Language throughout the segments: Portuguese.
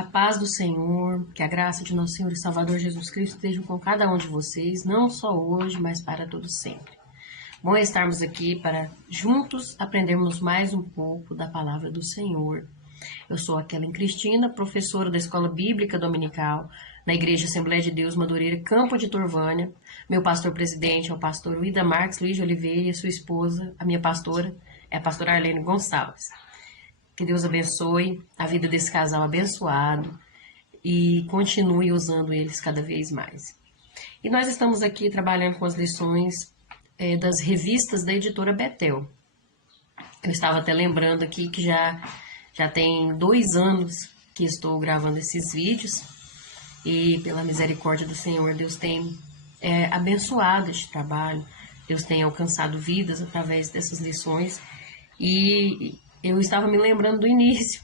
A paz do Senhor, que a graça de nosso Senhor e Salvador Jesus Cristo esteja com cada um de vocês, não só hoje, mas para todo sempre. Bom é estarmos aqui para juntos aprendermos mais um pouco da palavra do Senhor. Eu sou a Kellen Cristina, professora da Escola Bíblica Dominical, na Igreja Assembleia de Deus Madureira, Campo de Turvânia. Meu pastor-presidente é o pastor Uida Marques Luiz de Oliveira e a sua esposa, a minha pastora, é a pastora Arlene Gonçalves. Que Deus abençoe a vida desse casal abençoado e continue usando eles cada vez mais. E nós estamos aqui trabalhando com as lições das revistas da editora Betel. Eu estava até lembrando aqui que já tem 2 anos que estou gravando esses vídeos e pela misericórdia do Senhor, Deus tem abençoado este trabalho, Deus tem alcançado vidas através dessas lições e eu estava me lembrando do início,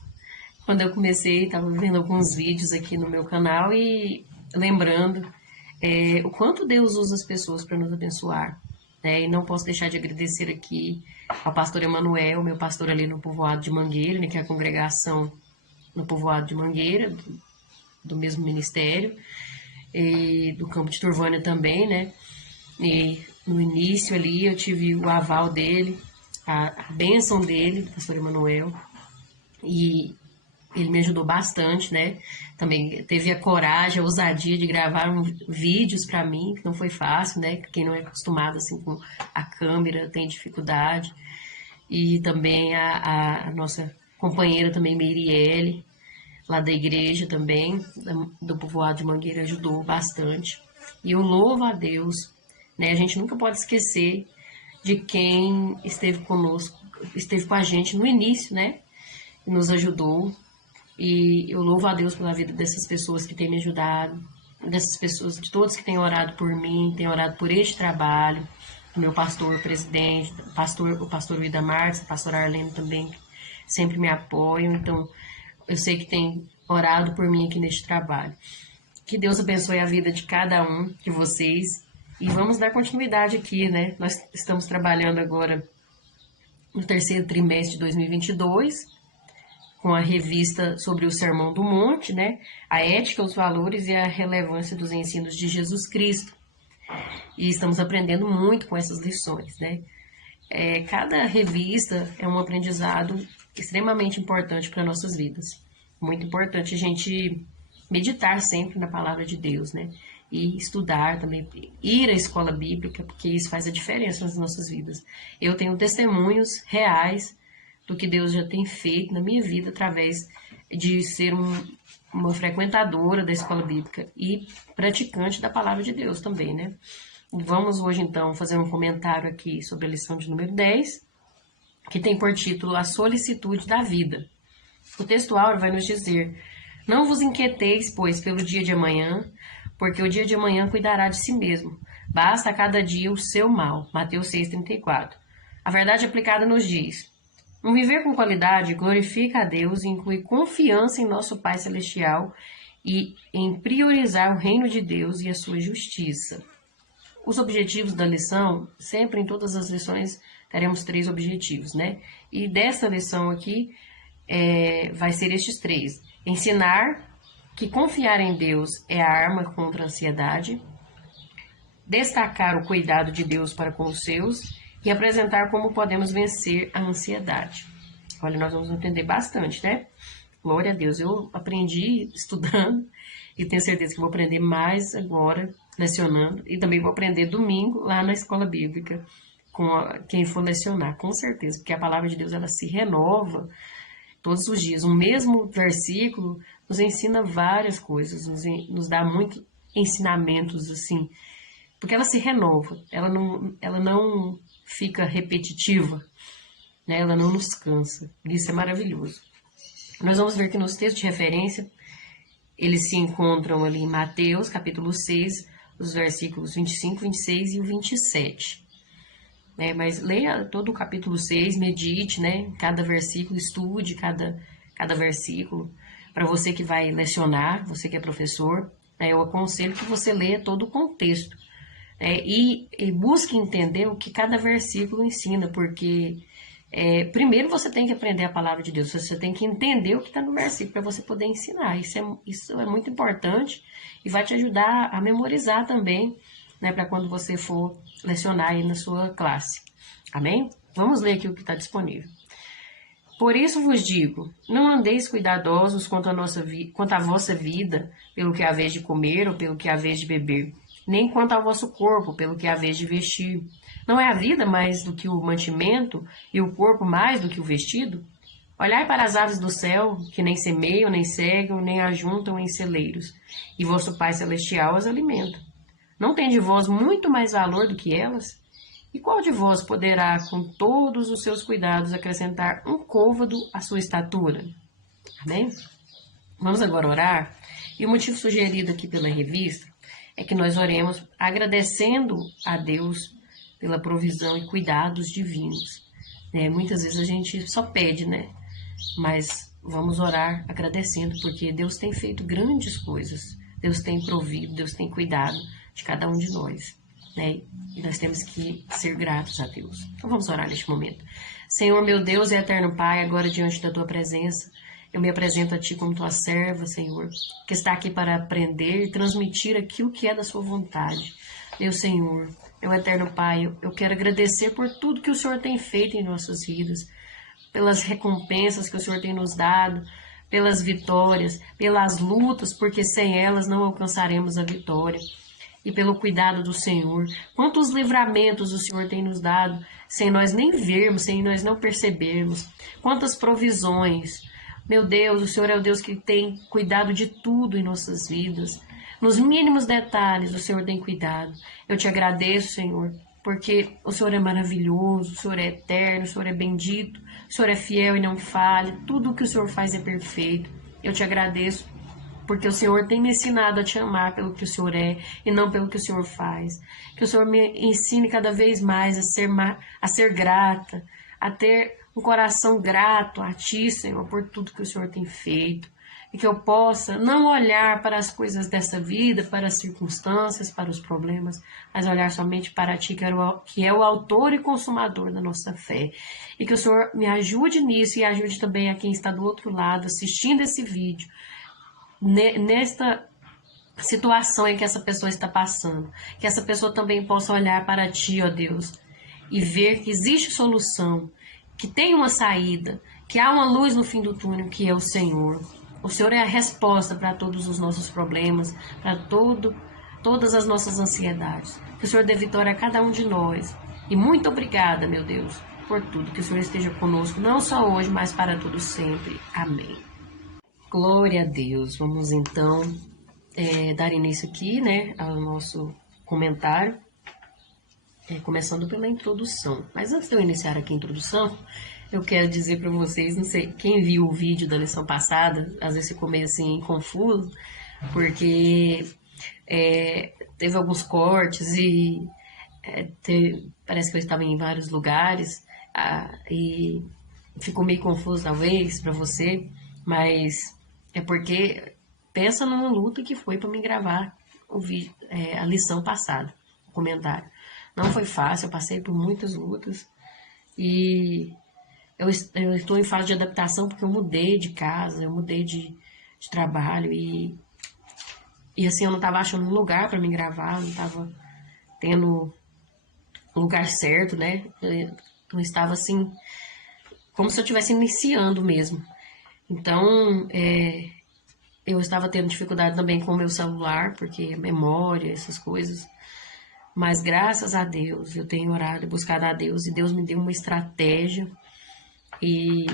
quando eu comecei, estava vendo alguns vídeos aqui no meu canal e lembrando o quanto Deus usa as pessoas para nos abençoar. E não posso deixar de agradecer aqui ao pastor Emanuel, meu pastor ali no povoado de Mangueira, né, que é a congregação no povoado de Mangueira, do mesmo ministério, e do Campo de Turvânia também, né? E no início ali eu tive o aval dele, a bênção dele, do pastor Emanuel, e ele me ajudou bastante, né? Também teve a coragem, a ousadia de gravar vídeos para mim, que não foi fácil, né? Quem não é acostumado assim com a câmera tem dificuldade. E também a nossa companheira também, Meirielle, lá da igreja também, do povoado de Mangueira, ajudou bastante. E eu louvo a Deus, né? A gente nunca pode esquecer de quem esteve conosco, esteve com a gente no início, né? E nos ajudou. E eu louvo a Deus pela vida dessas pessoas que têm me ajudado, dessas pessoas, de todos que têm orado por mim, têm orado por este trabalho, o meu pastor, presidente, o pastor Uida Marques, a pastora Arlene também, sempre me apoiam. Então, eu sei que tem orado por mim aqui neste trabalho. Que Deus abençoe a vida de cada um de vocês. E vamos dar continuidade aqui, né? Nós estamos trabalhando agora no 3º trimestre de 2022, com a revista sobre o Sermão do Monte, né? A ética, os valores e a relevância dos ensinos de Jesus Cristo. E estamos aprendendo muito com essas lições, né? Cada revista é um aprendizado extremamente importante para nossas vidas. Muito importante a gente meditar sempre na palavra de Deus, né? E estudar também, ir à escola bíblica, porque isso faz a diferença nas nossas vidas. Eu tenho testemunhos reais do que Deus já tem feito na minha vida através de ser uma frequentadora da escola bíblica e praticante da palavra de Deus também, né? Vamos hoje então fazer um comentário aqui sobre a lição de número 10, que tem por título A Solicitude da Vida. O texto áureo vai nos dizer: não vos inquieteis, pois, pelo dia de amanhã, porque o dia de amanhã cuidará de si mesmo. Basta a cada dia o seu mal. Mateus 6,34. A verdade aplicada nos diz: um viver com qualidade glorifica a Deus e inclui confiança em nosso Pai Celestial e em priorizar o reino de Deus e a sua justiça. Os objetivos da lição, sempre em todas as lições, teremos 3 objetivos, né? E dessa lição aqui, vai ser estes 3. Ensinar que confiar em Deus é a arma contra a ansiedade, destacar o cuidado de Deus para com os seus e apresentar como podemos vencer a ansiedade. Olha, nós vamos entender bastante, né? Glória a Deus, eu aprendi estudando e tenho certeza que vou aprender mais agora, lecionando, e também vou aprender domingo lá na escola bíblica, com quem for lecionar, com certeza, porque a palavra de Deus ela se renova todos os dias. O mesmo versículo nos ensina várias coisas, nos dá muitos ensinamentos, assim, porque ela se renova, ela não fica repetitiva, né? Ela não nos cansa. Isso é maravilhoso. Nós vamos ver que nos textos de referência, eles se encontram ali em Mateus, capítulo 6, os versículos 25, 26 e o 27. Mas leia todo o capítulo 6, medite, né? Cada versículo, estude cada versículo. Para você que vai lecionar, você que é professor, eu aconselho que você leia todo o contexto. E busque entender o que cada versículo ensina, porque Primeiro você tem que aprender a palavra de Deus, você tem que entender o que está no versículo para você poder ensinar. Isso é muito importante e vai te ajudar a memorizar também, né, para quando você for lecionar aí na sua classe. Amém? Vamos ler aqui o que está disponível. Por isso vos digo, não andeis cuidadosos quanto à vossa vida, pelo que haveis de comer ou pelo que haveis de beber, nem quanto ao vosso corpo, pelo que haveis de vestir. Não é a vida mais do que o mantimento, e o corpo mais do que o vestido? Olhai para as aves do céu, que nem semeiam, nem cegam, nem ajuntam em celeiros, e vosso Pai Celestial as alimenta. Não tende vós muito mais valor do que elas? E qual de vós poderá, com todos os seus cuidados, acrescentar um côvado à sua estatura? Amém? Vamos agora orar. E o motivo sugerido aqui pela revista é que nós oremos agradecendo a Deus pela provisão e cuidados divinos. Muitas vezes a gente só pede, né? Mas vamos orar agradecendo, porque Deus tem feito grandes coisas. Deus tem provido, Deus tem cuidado de cada um de nós. E nós temos que ser gratos a Deus. Então vamos orar neste momento. Senhor, meu Deus e eterno Pai, agora diante da Tua presença, eu me apresento a Ti como Tua serva, Senhor, que está aqui para aprender e transmitir aquilo que é da Sua vontade. Meu Senhor, meu eterno Pai, eu quero agradecer por tudo que o Senhor tem feito em nossas vidas, pelas recompensas que o Senhor tem nos dado, pelas vitórias, pelas lutas, porque sem elas não alcançaremos a vitória. E pelo cuidado do Senhor. Quantos livramentos o Senhor tem nos dado, sem nós nem vermos, sem nós não percebermos. Quantas provisões. Meu Deus, o Senhor é o Deus que tem cuidado de tudo em nossas vidas. Nos mínimos detalhes o Senhor tem cuidado. Eu te agradeço, Senhor, porque o Senhor é maravilhoso, o Senhor é eterno, o Senhor é bendito, o Senhor é fiel e não falha. Tudo o que o Senhor faz é perfeito. Eu te agradeço, porque o Senhor tem me ensinado a te amar pelo que o Senhor é e não pelo que o Senhor faz. Que o Senhor me ensine cada vez mais a ser grata, a ter um coração grato a Ti, Senhor, por tudo que o Senhor tem feito. E que eu possa não olhar para as coisas dessa vida, para as circunstâncias, para os problemas, mas olhar somente para Ti, que é o autor e consumador da nossa fé. E que o Senhor me ajude nisso e ajude também a quem está do outro lado assistindo esse vídeo, nesta situação em que essa pessoa está passando, que essa pessoa também possa olhar para Ti, ó Deus, e ver que existe solução, que tem uma saída, que há uma luz no fim do túnel, que é o Senhor. O Senhor é a resposta para todos os nossos problemas, para todas as nossas ansiedades. Que o Senhor dê vitória a cada um de nós. E muito obrigada, meu Deus, por tudo. Que o Senhor esteja conosco, não só hoje, mas para tudo sempre. Amém. Glória a Deus. Vamos então dar início aqui, né, ao nosso comentário, começando pela introdução. Mas antes de eu iniciar aqui a introdução, eu quero dizer para vocês, não sei, quem viu o vídeo da lição passada, às vezes ficou meio assim confuso, porque teve alguns cortes e parece que eu estava em vários lugares e ficou meio confuso talvez para você, mas é porque pensa numa luta que foi para me gravar o vídeo, a lição passada, o comentário. Não foi fácil, eu passei por muitas lutas e eu estou em fase de adaptação porque eu mudei de casa, eu mudei de trabalho e assim eu não estava achando um lugar para me gravar, não estava tendo um lugar certo, né? Eu estava assim, como se eu estivesse iniciando mesmo. Então, eu estava tendo dificuldade também com o meu celular, porque a memória, essas coisas. Mas graças a Deus, eu tenho orado e buscado a Deus, e Deus me deu uma estratégia. E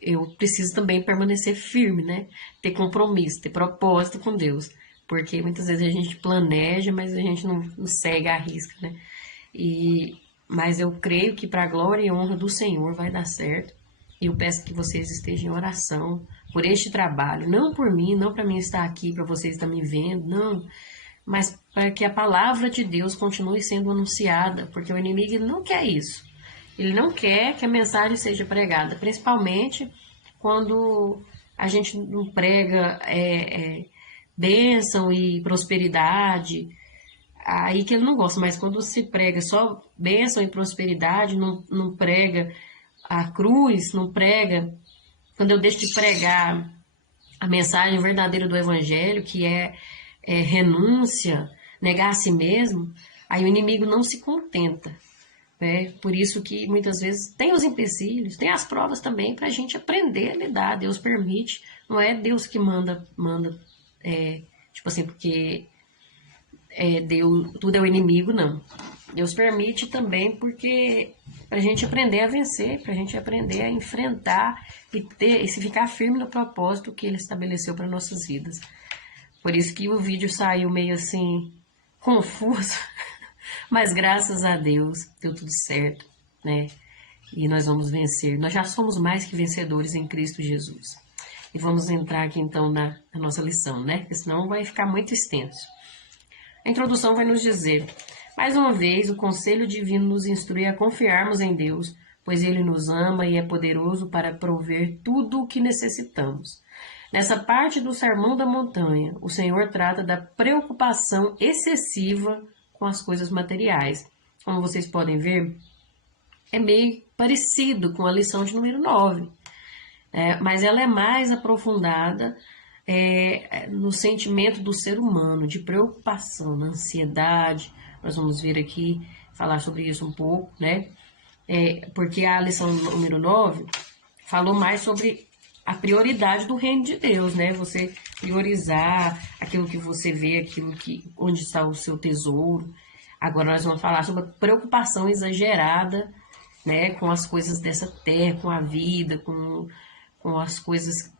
eu preciso também permanecer firme, né? Ter compromisso, ter propósito com Deus. Porque muitas vezes a gente planeja, mas a gente não segue a risca, né? Mas eu creio que para a glória e honra do Senhor vai dar certo. E eu peço que vocês estejam em oração por este trabalho. Não por mim, não para mim estar aqui, para vocês estar me vendo, não. Mas para que a palavra de Deus continue sendo anunciada. Porque o inimigo ele não quer isso. Ele não quer que a mensagem seja pregada. Principalmente quando a gente não prega bênção e prosperidade. Aí que ele não gosta. Mas quando se prega só bênção e prosperidade, não prega a cruz, não prega, quando eu deixo de pregar a mensagem verdadeira do Evangelho, que é renúncia, negar a si mesmo, aí o inimigo não se contenta. Né? Por isso que muitas vezes tem os empecilhos, tem as provas também para a gente aprender a lidar. Deus permite, não é Deus que manda tipo assim, porque Deus, tudo é o inimigo, não. Deus permite também porque para a gente aprender a vencer, para a gente aprender a enfrentar e se ficar firme no propósito que Ele estabeleceu para nossas vidas. Por isso que o vídeo saiu meio assim confuso, mas graças a Deus deu tudo certo, né? E nós vamos vencer. Nós já somos mais que vencedores em Cristo Jesus. E vamos entrar aqui então na nossa lição, né? Porque senão vai ficar muito extenso. A introdução vai nos dizer: mais uma vez, o conselho divino nos instrui a confiarmos em Deus, pois Ele nos ama e é poderoso para prover tudo o que necessitamos. Nessa parte do Sermão da Montanha, o Senhor trata da preocupação excessiva com as coisas materiais. Como vocês podem ver, é meio parecido com a lição de número 9, mas ela é mais aprofundada no sentimento do ser humano, de preocupação, na ansiedade. Nós vamos vir aqui falar sobre isso um pouco, né? Porque a lição número 9 falou mais sobre a prioridade do reino de Deus, né? Você priorizar aquilo que você vê, onde está o seu tesouro. Agora nós vamos falar sobre a preocupação exagerada, né? Com as coisas dessa terra, com a vida, com as coisas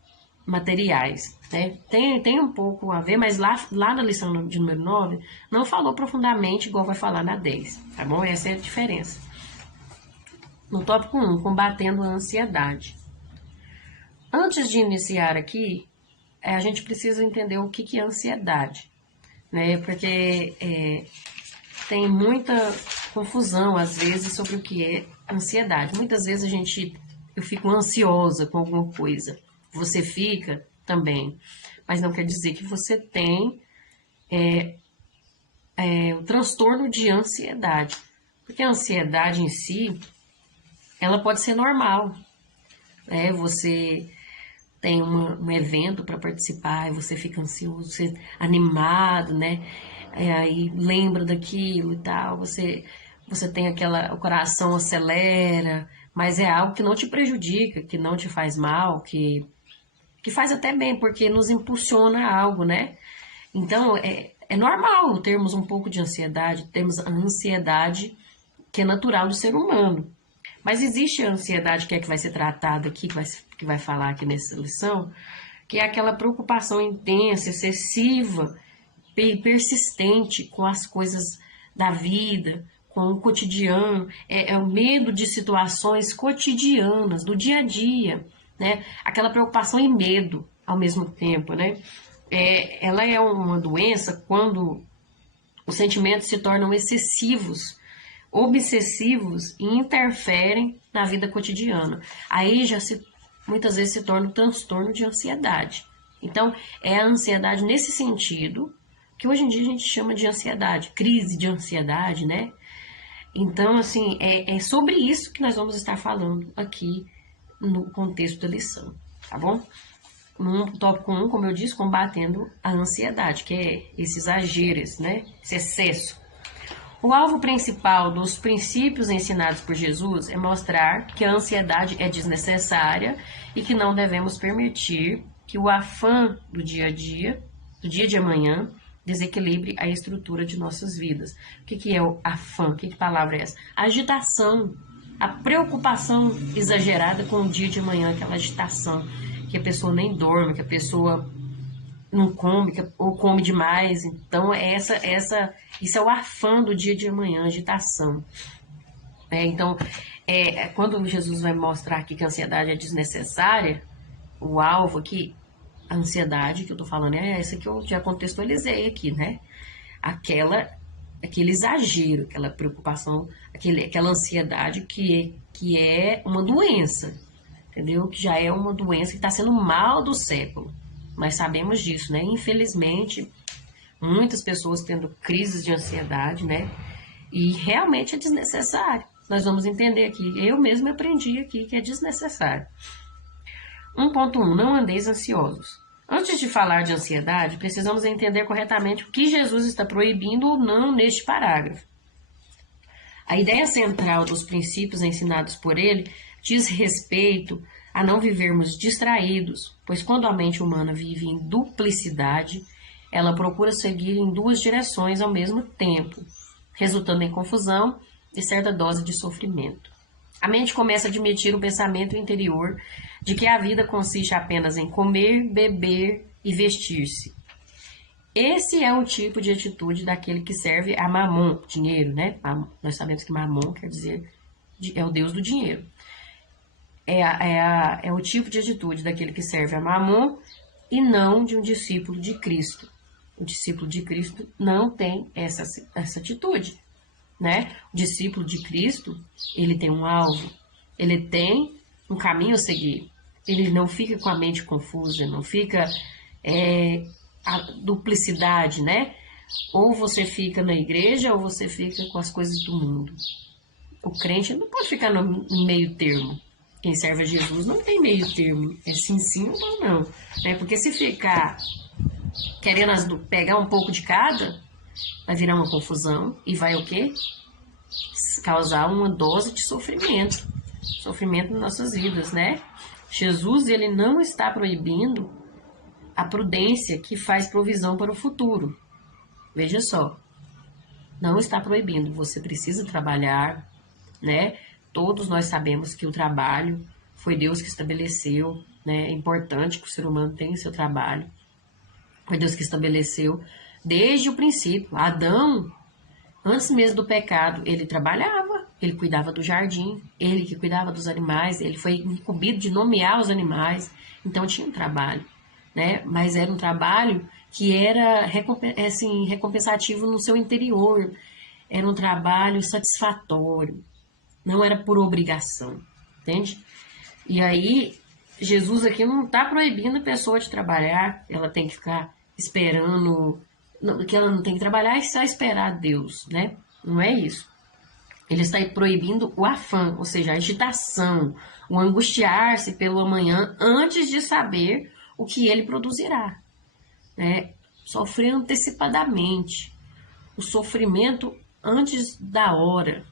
materiais, né? Tem um pouco a ver, mas lá na lição de número 9 não falou profundamente igual vai falar na 10, tá bom? Essa é a diferença. No tópico 1, combatendo a ansiedade. Antes de iniciar aqui, a gente precisa entender o que é ansiedade, né? Porque tem muita confusão, às vezes, sobre o que é ansiedade. Muitas vezes eu fico ansiosa com alguma coisa. Você fica também, mas não quer dizer que você tem o transtorno de ansiedade, porque a ansiedade em si, ela pode ser normal, né? Você tem um evento para participar e você fica ansioso, você animado, né? Aí lembra daquilo e tal, você tem o coração acelera, mas é algo que não te prejudica, que não te faz mal, que faz até bem, porque nos impulsiona a algo, né? Então, é normal termos um pouco de ansiedade, temos a ansiedade que é natural do ser humano. Mas existe a ansiedade que vai ser tratada aqui, que vai falar aqui nessa lição, que é aquela preocupação intensa, excessiva e persistente com as coisas da vida, com o cotidiano, é o medo de situações cotidianas, do dia a dia, né? Aquela preocupação e medo ao mesmo tempo, né? Ela é uma doença quando os sentimentos se tornam excessivos, obsessivos e interferem na vida cotidiana. Aí muitas vezes se torna um transtorno de ansiedade. Então, é a ansiedade nesse sentido, que hoje em dia a gente chama de ansiedade, crise de ansiedade, né? Então, assim, é sobre isso que nós vamos estar falando aqui no contexto da lição, tá bom? No tópico 1, como eu disse, combatendo a ansiedade, que é esse exagero, né? Esse excesso. O alvo principal dos princípios ensinados por Jesus é mostrar que a ansiedade é desnecessária e que não devemos permitir que o afã do dia a dia, do dia de amanhã, desequilibre a estrutura de nossas vidas. O que é o afã? Que palavra é essa? A agitação, a preocupação exagerada com o dia de amanhã, aquela agitação, que a pessoa nem dorme, que a pessoa não come, ou come demais. Então, isso é o afã do dia de amanhã, agitação. Então, quando Jesus vai mostrar aqui que a ansiedade é desnecessária, o alvo aqui, a ansiedade que eu tô falando é essa que eu já contextualizei aqui, né? Aquele exagero, aquela preocupação, aquela ansiedade que é uma doença, entendeu? Que já é uma doença que está sendo o mal do século. Nós sabemos disso, né? Infelizmente, muitas pessoas tendo crises de ansiedade, né? E realmente é desnecessário. nós vamos entender aqui. Eu mesmo aprendi aqui que é desnecessário. 1.1. Não andeis ansiosos. Antes de falar de ansiedade, precisamos entender corretamente o que Jesus está proibindo ou não neste parágrafo. A ideia central dos princípios ensinados por ele diz respeito a não vivermos distraídos, pois quando a mente humana vive em duplicidade, ela procura seguir em duas direções ao mesmo tempo, resultando em confusão e certa dose de sofrimento. A mente começa a admitir o pensamento interior de que a vida consiste apenas em comer, beber e vestir-se. Esse é o tipo de atitude daquele que serve a Mamon, dinheiro, né? Nós sabemos que Mamon quer dizer é o deus do dinheiro. É o tipo de atitude daquele que serve a Mamon e não de um discípulo de Cristo. O discípulo de Cristo não tem essa atitude, né? O discípulo de Cristo, ele tem um alvo, ele tem um caminho a seguir. Ele não fica com a mente confusa, não fica a duplicidade, né? Ou você fica na igreja ou você fica com as coisas do mundo. O crente não pode ficar no meio termo. Quem serve a Jesus não tem meio termo. É sim, sim ou não, não. Né? Porque se ficar querendo pegar um pouco de cada, vai virar uma confusão e vai o quê? Causar uma dose de sofrimento. Sofrimento nas nossas vidas, né? Jesus, ele não está proibindo a prudência que faz provisão para o futuro. Veja só, não está proibindo. Você precisa trabalhar, né? Todos nós sabemos que o trabalho foi Deus que estabeleceu, né? É importante que o ser humano tenha o seu trabalho. Foi Deus que estabeleceu desde o princípio. Adão, antes mesmo do pecado, ele trabalhava, ele cuidava do jardim, ele que cuidava dos animais, ele foi incumbido de nomear os animais, então tinha um trabalho, né? Mas era um trabalho que era recompensativo no seu interior, era um trabalho satisfatório, não era por obrigação, entende? E aí, Jesus aqui não está proibindo a pessoa de trabalhar, ela tem que ficar esperando, que ela não tem que trabalhar e só esperar Deus, né? Não é isso. Ele está proibindo o afã, ou seja, a agitação, o angustiar-se pelo amanhã antes de saber o que ele produzirá, né? Sofrer antecipadamente, o sofrimento antes da hora,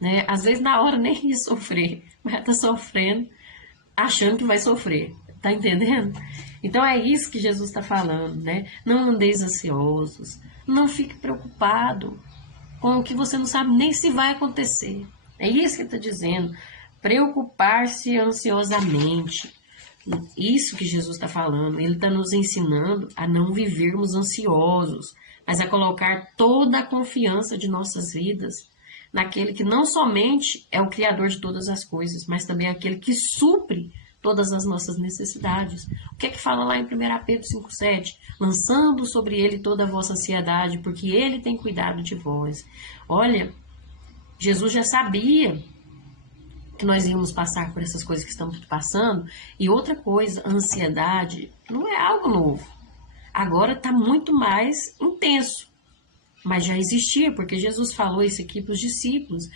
né? Às vezes na hora nem ia sofrer, mas está sofrendo, achando que vai sofrer, tá entendendo? Então é isso que Jesus está falando, né? Não andeis ansiosos, não fique preocupado com o que você não sabe nem se vai acontecer. É isso que ele está dizendo. Preocupar-se ansiosamente. Isso que Jesus está falando. Ele está nos ensinando a não vivermos ansiosos, mas a colocar toda a confiança de nossas vidas naquele que não somente é o Criador de todas as coisas, mas também é aquele que supre todas as nossas necessidades. O que é que fala lá em 1 Pedro 5,7? Lançando sobre ele toda a vossa ansiedade, porque ele tem cuidado de vós. Olha, Jesus já sabia que nós íamos passar por essas coisas que estamos passando. E outra coisa, a ansiedade não é algo novo. Agora está muito mais intenso. Mas já existia, porque Jesus falou isso aqui para os discípulos.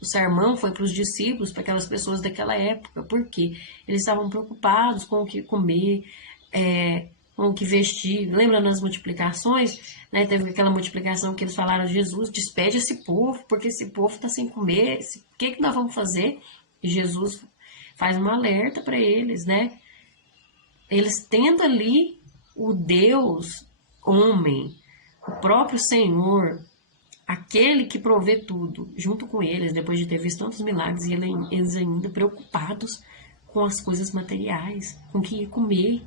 O sermão foi para os discípulos, para aquelas pessoas daquela época, porque eles estavam preocupados com o que comer, com o que vestir. Lembra nas multiplicações? Né? Teve aquela multiplicação que eles falaram: Jesus, despede esse povo, porque esse povo está sem comer, o que nós vamos fazer? E Jesus faz um alerta para eles, né? Eles tendo ali o Deus homem, o próprio Senhor, aquele que provê tudo, junto com eles, depois de ter visto tantos milagres, e eles ainda preocupados com as coisas materiais, com o que ia comer.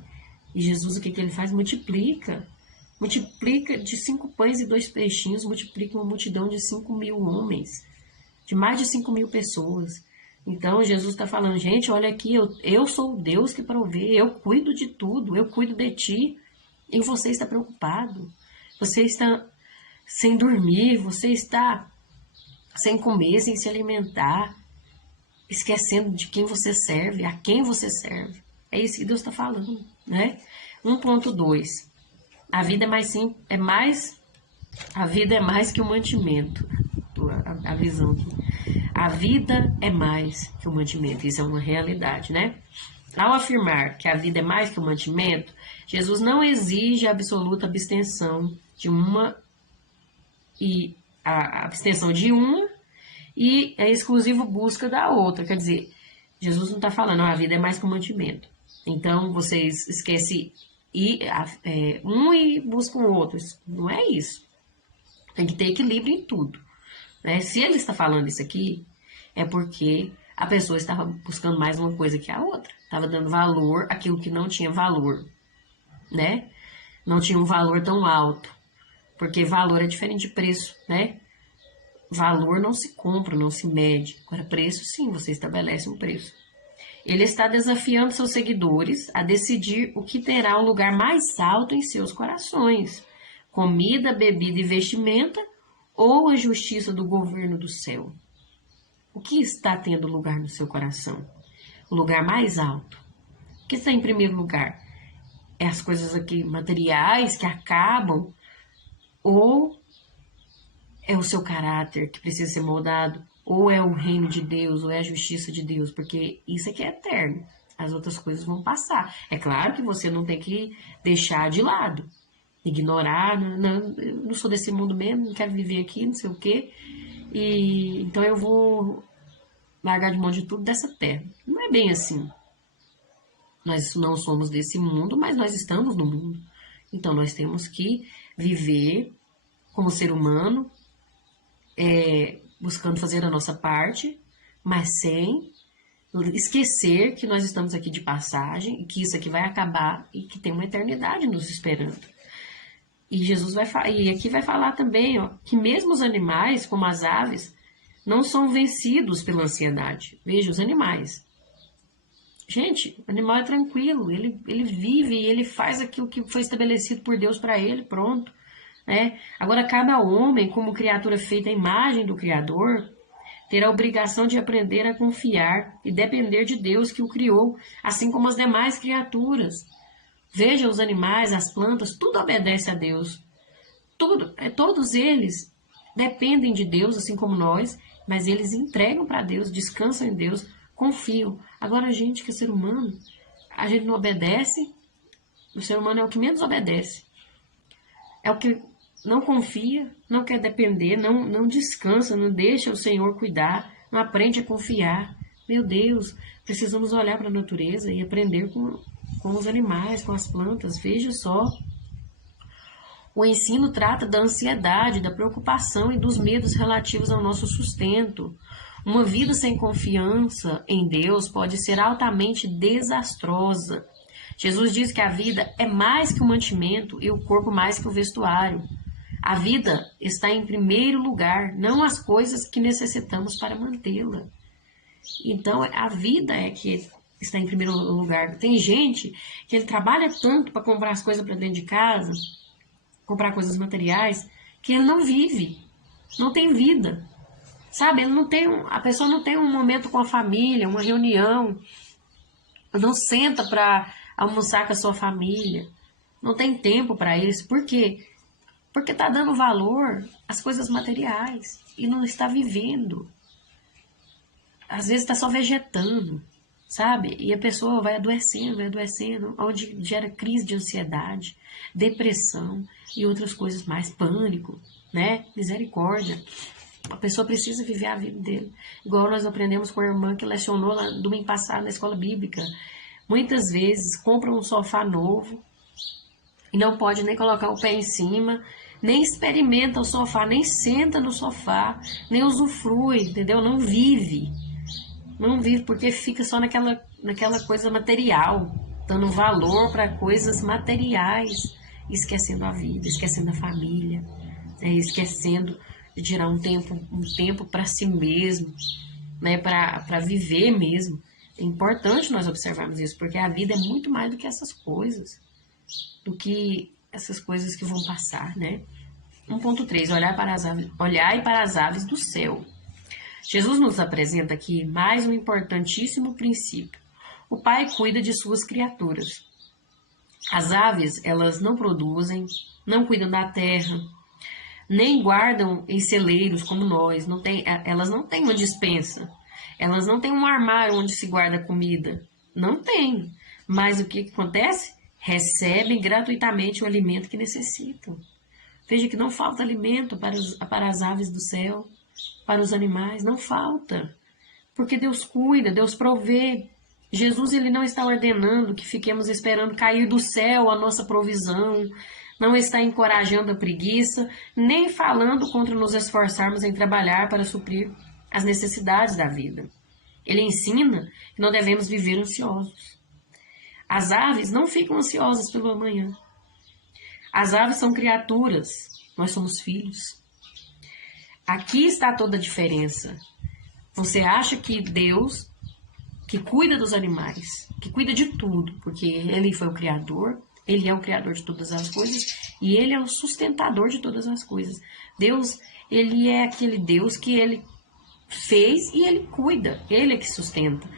E Jesus, o que ele faz? Multiplica de 5 pães e 2 peixinhos, multiplica uma multidão de 5.000 homens, de mais de 5.000 pessoas. Então Jesus está falando: gente, olha aqui, eu sou o Deus que provê, eu cuido de tudo, eu cuido de ti, e você está preocupado, você está sem dormir, você está sem comer, sem se alimentar, esquecendo de quem você serve, a quem você serve. É isso que Deus está falando, né? 1.2. A vida a vida é mais que o mantimento. A visão aqui. A vida é mais que o mantimento. Isso é uma realidade, né? Ao afirmar que a vida é mais que o mantimento, Jesus não exige a absoluta abstenção de uma e a abstenção de uma e a exclusiva busca da outra. Quer dizer, Jesus não está falando, a vida é mais que o mantimento. Então, vocês esquecem um e buscam o outro. Não é isso. Tem que ter equilíbrio em tudo. Né? Se ele está falando isso aqui, é porque a pessoa estava buscando mais uma coisa que a outra. Estava dando valor àquilo que não tinha valor. Né? Não tinha um valor tão alto. Porque valor é diferente de preço, né? Valor não se compra, não se mede. Agora, preço, sim, você estabelece um preço. Ele está desafiando seus seguidores a decidir o que terá o lugar mais alto em seus corações: comida, bebida e vestimenta ou a justiça do governo do céu? O que está tendo lugar no seu coração? O lugar mais alto. O que está em primeiro lugar? É as coisas aqui materiais que acabam, ou é o seu caráter que precisa ser moldado, ou é o reino de Deus, ou é a justiça de Deus, porque isso aqui é eterno. As outras coisas vão passar. É claro que você não tem que deixar de lado, ignorar, não, eu não sou desse mundo mesmo, não quero viver aqui, não sei o quê, e então eu vou largar de mão de tudo dessa terra. Não é bem assim. Nós não somos desse mundo, mas nós estamos no mundo. Então nós temos que viver como ser humano, buscando fazer a nossa parte, mas sem esquecer que nós estamos aqui de passagem e que isso aqui vai acabar e que tem uma eternidade nos esperando. E Jesus e aqui vai falar também, ó, que mesmo os animais, como as aves, não são vencidos pela ansiedade. Veja, os animais. Gente, o animal é tranquilo, ele vive e ele faz aquilo que foi estabelecido por Deus para ele, pronto. Agora, cada homem, como criatura feita à imagem do Criador, terá a obrigação de aprender a confiar e depender de Deus que o criou, assim como as demais criaturas. Veja os animais, as plantas, tudo obedece a Deus. Todos eles dependem de Deus, assim como nós, mas eles entregam para Deus, descansam em Deus, confiam. Agora, a gente que é ser humano, a gente não obedece, o ser humano é o que menos obedece. É o que não confia, não quer depender, não descansa, não deixa o Senhor cuidar, não aprende a confiar. Meu Deus, precisamos olhar para a natureza e aprender com os animais, com as plantas. Veja só. O ensino trata da ansiedade, da preocupação e dos medos relativos ao nosso sustento. Uma vida sem confiança em Deus pode ser altamente desastrosa. Jesus diz que a vida é mais que o mantimento e o corpo mais que o vestuário. A vida está em primeiro lugar, não as coisas que necessitamos para mantê-la. Então, a vida é que está em primeiro lugar. Tem gente que ele trabalha tanto para comprar as coisas para dentro de casa, comprar coisas materiais, que ele não vive, não tem vida. Sabe, a pessoa não tem um momento com a família, uma reunião, não senta para almoçar com a sua família, não tem tempo para isso. Por quê? Porque está dando valor às coisas materiais e não está vivendo. Às vezes está só vegetando, sabe? E a pessoa vai adoecendo, onde gera crise de ansiedade, depressão e outras coisas mais, pânico, né? Misericórdia. A pessoa precisa viver a vida dele. Igual nós aprendemos com a irmã que lecionou lá domingo passado na escola bíblica. Muitas vezes compra um sofá novo e não pode nem colocar o pé em cima, nem experimenta o sofá, nem senta no sofá, nem usufrui, entendeu? Não vive. Não vive porque fica só naquela coisa material, dando valor para coisas materiais, esquecendo a vida, esquecendo a família, esquecendo de tirar um tempo para si mesmo, né, para viver mesmo. É importante nós observarmos isso, porque a vida é muito mais do que essas coisas, do que essas coisas que vão passar, né? 1.3, olhai para as aves do céu. Jesus nos apresenta aqui mais um importantíssimo princípio. O Pai cuida de suas criaturas. As aves, elas não produzem, não cuidam da terra, nem guardam em celeiros como nós, elas não têm uma despensa, elas não têm um armário onde se guarda comida, não tem. Mas o que acontece? Recebem gratuitamente o alimento que necessitam. Veja que não falta alimento para as aves do céu, para os animais, não falta. Porque Deus cuida, Deus provê. Jesus ele não está ordenando que fiquemos esperando cair do céu a nossa provisão, não está encorajando a preguiça, nem falando contra nos esforçarmos em trabalhar para suprir as necessidades da vida. Ele ensina que não devemos viver ansiosos. As aves não ficam ansiosas pelo amanhã. As aves são criaturas, nós somos filhos. Aqui está toda a diferença. Você acha que Deus, que cuida dos animais, que cuida de tudo, porque Ele foi o Criador, Ele é o Criador de todas as coisas e Ele é o sustentador de todas as coisas. Deus, Ele é aquele Deus que Ele fez e Ele cuida, Ele é que sustenta.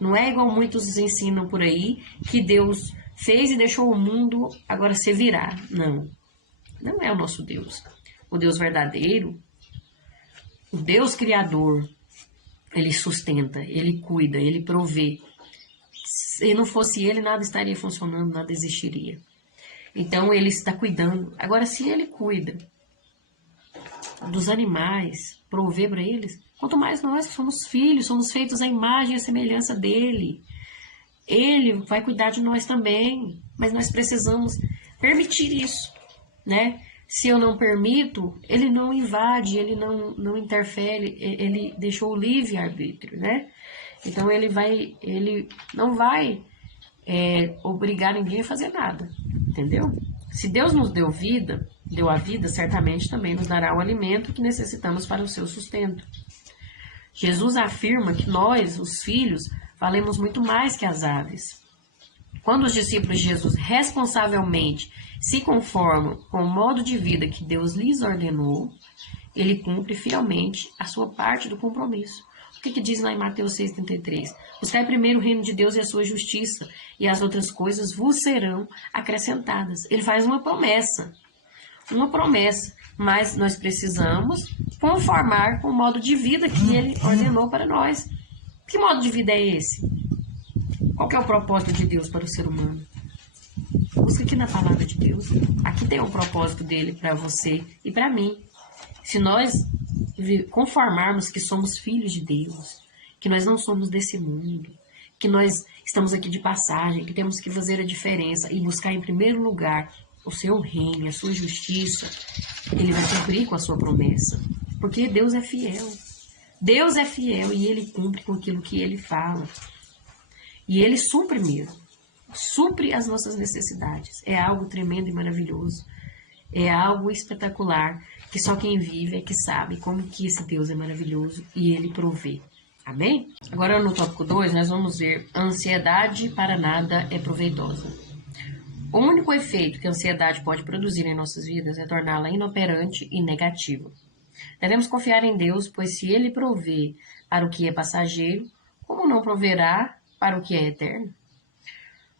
Não é igual muitos ensinam por aí, que Deus fez e deixou o mundo agora se virar. Não, não é o nosso Deus. O Deus verdadeiro, o Deus Criador, Ele sustenta, Ele cuida, Ele provê. Se não fosse Ele, nada estaria funcionando, nada existiria. Então, Ele está cuidando. Agora, se Ele cuida dos animais, provê para eles, quanto mais nós que somos filhos, somos feitos à imagem e à semelhança dEle. Ele vai cuidar de nós também, mas nós precisamos permitir isso, né? Se eu não permito, ele não invade, ele não interfere, ele deixou o livre-arbítrio, né? Então ele não vai obrigar ninguém a fazer nada, entendeu? Se Deus nos deu vida, deu a vida, certamente também nos dará o alimento que necessitamos para o seu sustento. Jesus afirma que nós, os filhos, valemos muito mais que as aves. Quando os discípulos de Jesus responsavelmente se conformam com o modo de vida que Deus lhes ordenou, ele cumpre fielmente a sua parte do compromisso. O que diz lá em Mateus 6,33? Buscai primeiro o reino de Deus e a sua justiça, e as outras coisas vos serão acrescentadas. Ele faz uma promessa, mas nós precisamos conformar com o modo de vida que ele ordenou para nós. Que modo de vida é esse? Qual que é o propósito de Deus para o ser humano? Busca aqui na palavra de Deus. Aqui tem o propósito dele para você e para mim. Se nós conformarmos que somos filhos de Deus, que nós não somos desse mundo, que nós estamos aqui de passagem, que temos que fazer a diferença e buscar em primeiro lugar o seu reino, a sua justiça, ele vai cumprir com a sua promessa. Porque Deus é fiel. Deus é fiel e ele cumpre com aquilo que ele fala. E ele supre mesmo. Supre as nossas necessidades. É algo tremendo e maravilhoso. É algo espetacular que só quem vive é que sabe como que esse Deus é maravilhoso e ele provê. Amém? Agora no tópico 2 nós vamos ver: a ansiedade para nada é proveitosa. O único efeito que a ansiedade pode produzir em nossas vidas é torná-la inoperante e negativa. Devemos confiar em Deus, pois se Ele provê para o que é passageiro, como não proverá para o que é eterno?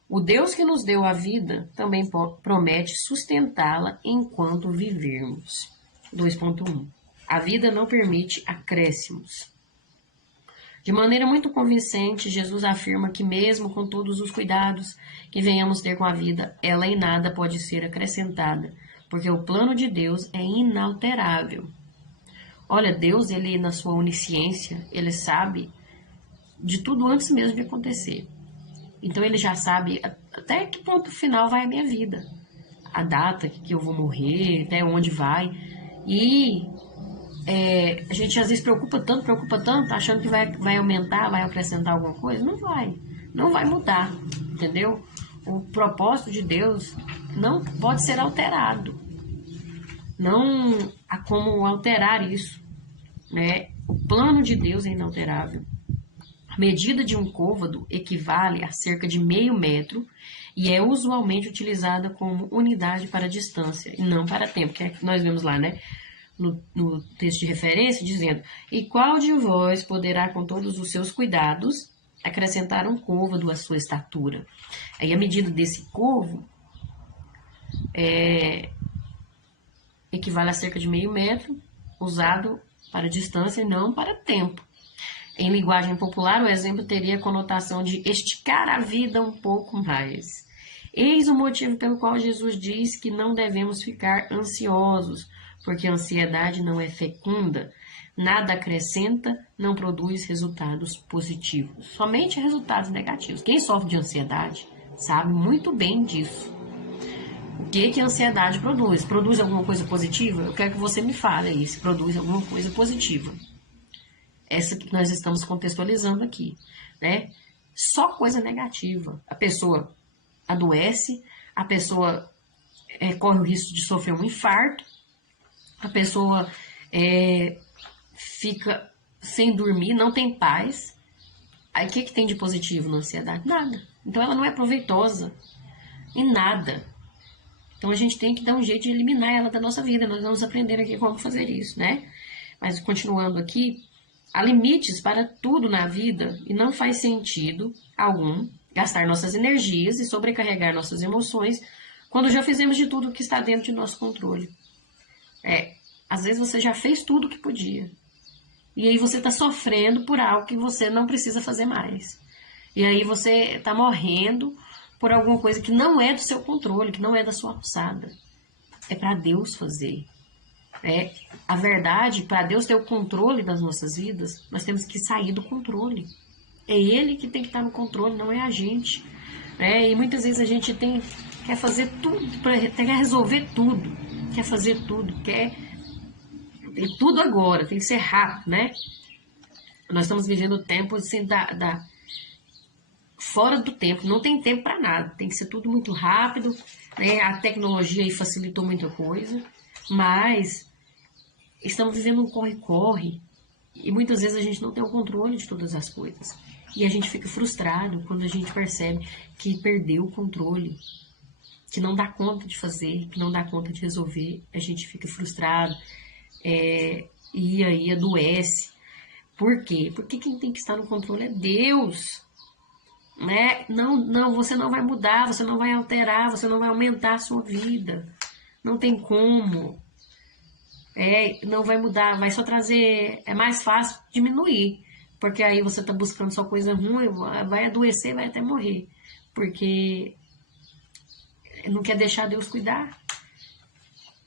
O Deus que nos deu a vida também promete sustentá-la enquanto vivermos. 2.1. A vida não permite acréscimos. De maneira muito convincente, Jesus afirma que mesmo com todos os cuidados que venhamos ter com a vida, ela em nada pode ser acrescentada, porque o plano de Deus é inalterável. Olha, Deus, ele na sua onisciência, ele sabe de tudo antes mesmo de acontecer. Então ele já sabe até que ponto final vai a minha vida, a data que eu vou morrer, até onde vai. E a gente às vezes preocupa tanto, achando que vai aumentar, vai acrescentar alguma coisa. Não vai mudar, entendeu? O propósito de Deus não pode ser alterado. Não há como alterar isso, né? O plano de Deus é inalterável. A medida de um côvado equivale a cerca de meio metro e é usualmente utilizada como unidade para distância e não para tempo, que é que nós vemos lá, né? No texto de referência, dizendo: e qual de vós poderá, com todos os seus cuidados, acrescentar um côvado à sua estatura? Aí a medida desse côvado equivale a cerca de meio metro, usado para distância e não para tempo. Em linguagem popular, o exemplo teria a conotação de esticar a vida um pouco mais. Eis o motivo pelo qual Jesus diz que não devemos ficar ansiosos, porque a ansiedade não é fecunda, nada acrescenta, não produz resultados positivos, somente resultados negativos. Quem sofre de ansiedade sabe muito bem disso. O que a ansiedade produz? Produz alguma coisa positiva? Eu quero que você me fale aí se produz alguma coisa positiva. Essa que nós estamos contextualizando aqui, né? Só coisa negativa. A pessoa adoece, a pessoa corre o risco de sofrer um infarto, a pessoa fica sem dormir, não tem paz. Aí o que tem de positivo na ansiedade? Nada. Então ela não é proveitosa em nada. Então a gente tem que dar um jeito de eliminar ela da nossa vida. Nós vamos aprender aqui como fazer isso, né? Mas continuando aqui, há limites para tudo na vida e não faz sentido algum gastar nossas energias e sobrecarregar nossas emoções quando já fizemos de tudo que está dentro de nosso controle. Às vezes você já fez tudo o que podia. E aí você está sofrendo por algo que você não precisa fazer mais. E aí você está morrendo por alguma coisa que não é do seu controle, que não é da sua alçada. É para Deus fazer. A verdade, para Deus ter o controle das nossas vidas, nós temos que sair do controle. É Ele que tem que estar no controle, não é a gente. E muitas vezes a gente quer fazer tudo, quer resolver tudo, quer fazer tudo, quer tudo agora, tem que ser rápido, né? Nós estamos vivendo tempo assim, fora do tempo, não tem tempo para nada, tem que ser tudo muito rápido, né? A tecnologia aí facilitou muita coisa, mas estamos vivendo um corre-corre e muitas vezes a gente não tem o controle de todas as coisas. E a gente fica frustrado quando a gente percebe que perdeu o controle, que não dá conta de fazer, que não dá conta de resolver. A gente fica frustrado e aí adoece. Por quê? Porque quem tem que estar no controle é Deus. Né? Não, você não vai mudar, você não vai alterar, você não vai aumentar a sua vida. Não tem como. Não vai mudar, vai só trazer, é mais fácil diminuir, porque aí você está buscando só coisa ruim, vai adoecer, vai até morrer, porque não quer deixar Deus cuidar,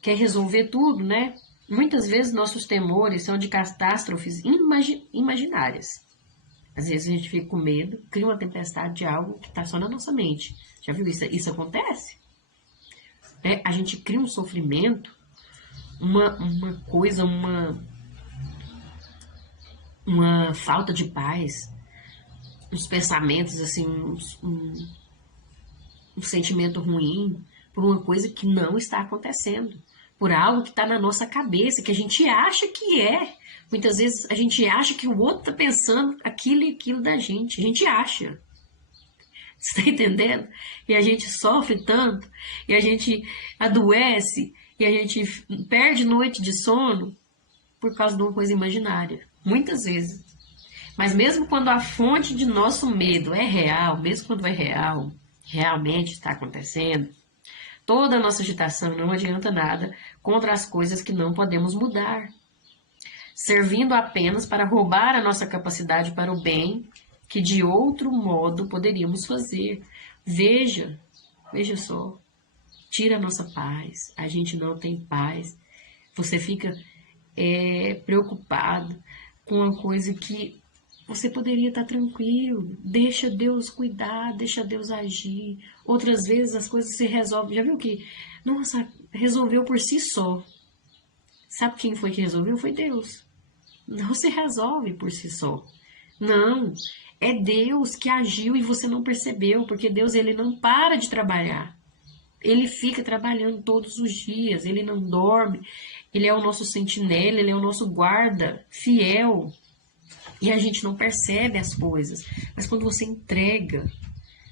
quer resolver tudo, né? Muitas vezes nossos temores são de catástrofes imaginárias. Às vezes a gente fica com medo, cria uma tempestade de algo que está só na nossa mente. Já viu isso? Isso acontece? A gente cria um sofrimento, uma coisa, uma falta de paz, uns pensamentos assim, um sentimento ruim por uma coisa que não está acontecendo, por algo que está na nossa cabeça, que a gente acha que é. Muitas vezes a gente acha que o outro está pensando aquilo e aquilo da gente. A gente acha. Você está entendendo? E a gente sofre tanto, e a gente adoece, e a gente perde noite de sono por causa de uma coisa imaginária. Muitas vezes. Mas mesmo quando a fonte de nosso medo é real, mesmo quando é real, realmente está acontecendo, toda a nossa agitação não adianta nada contra as coisas que não podemos mudar, servindo apenas para roubar a nossa capacidade para o bem que de outro modo poderíamos fazer. Veja só, tira a nossa paz, a gente não tem paz, você fica preocupado com uma coisa que você poderia estar tranquilo, deixa Deus cuidar, deixa Deus agir. Outras vezes as coisas se resolvem, já viu que, nossa, resolveu por si só. Sabe quem foi que resolveu? Foi Deus. Não se resolve por si só. Não, é Deus que agiu e você não percebeu, porque Deus ele não para de trabalhar. Ele fica trabalhando todos os dias, ele não dorme, ele é o nosso sentinela, ele é o nosso guarda fiel. E a gente não percebe as coisas. Mas quando você entrega,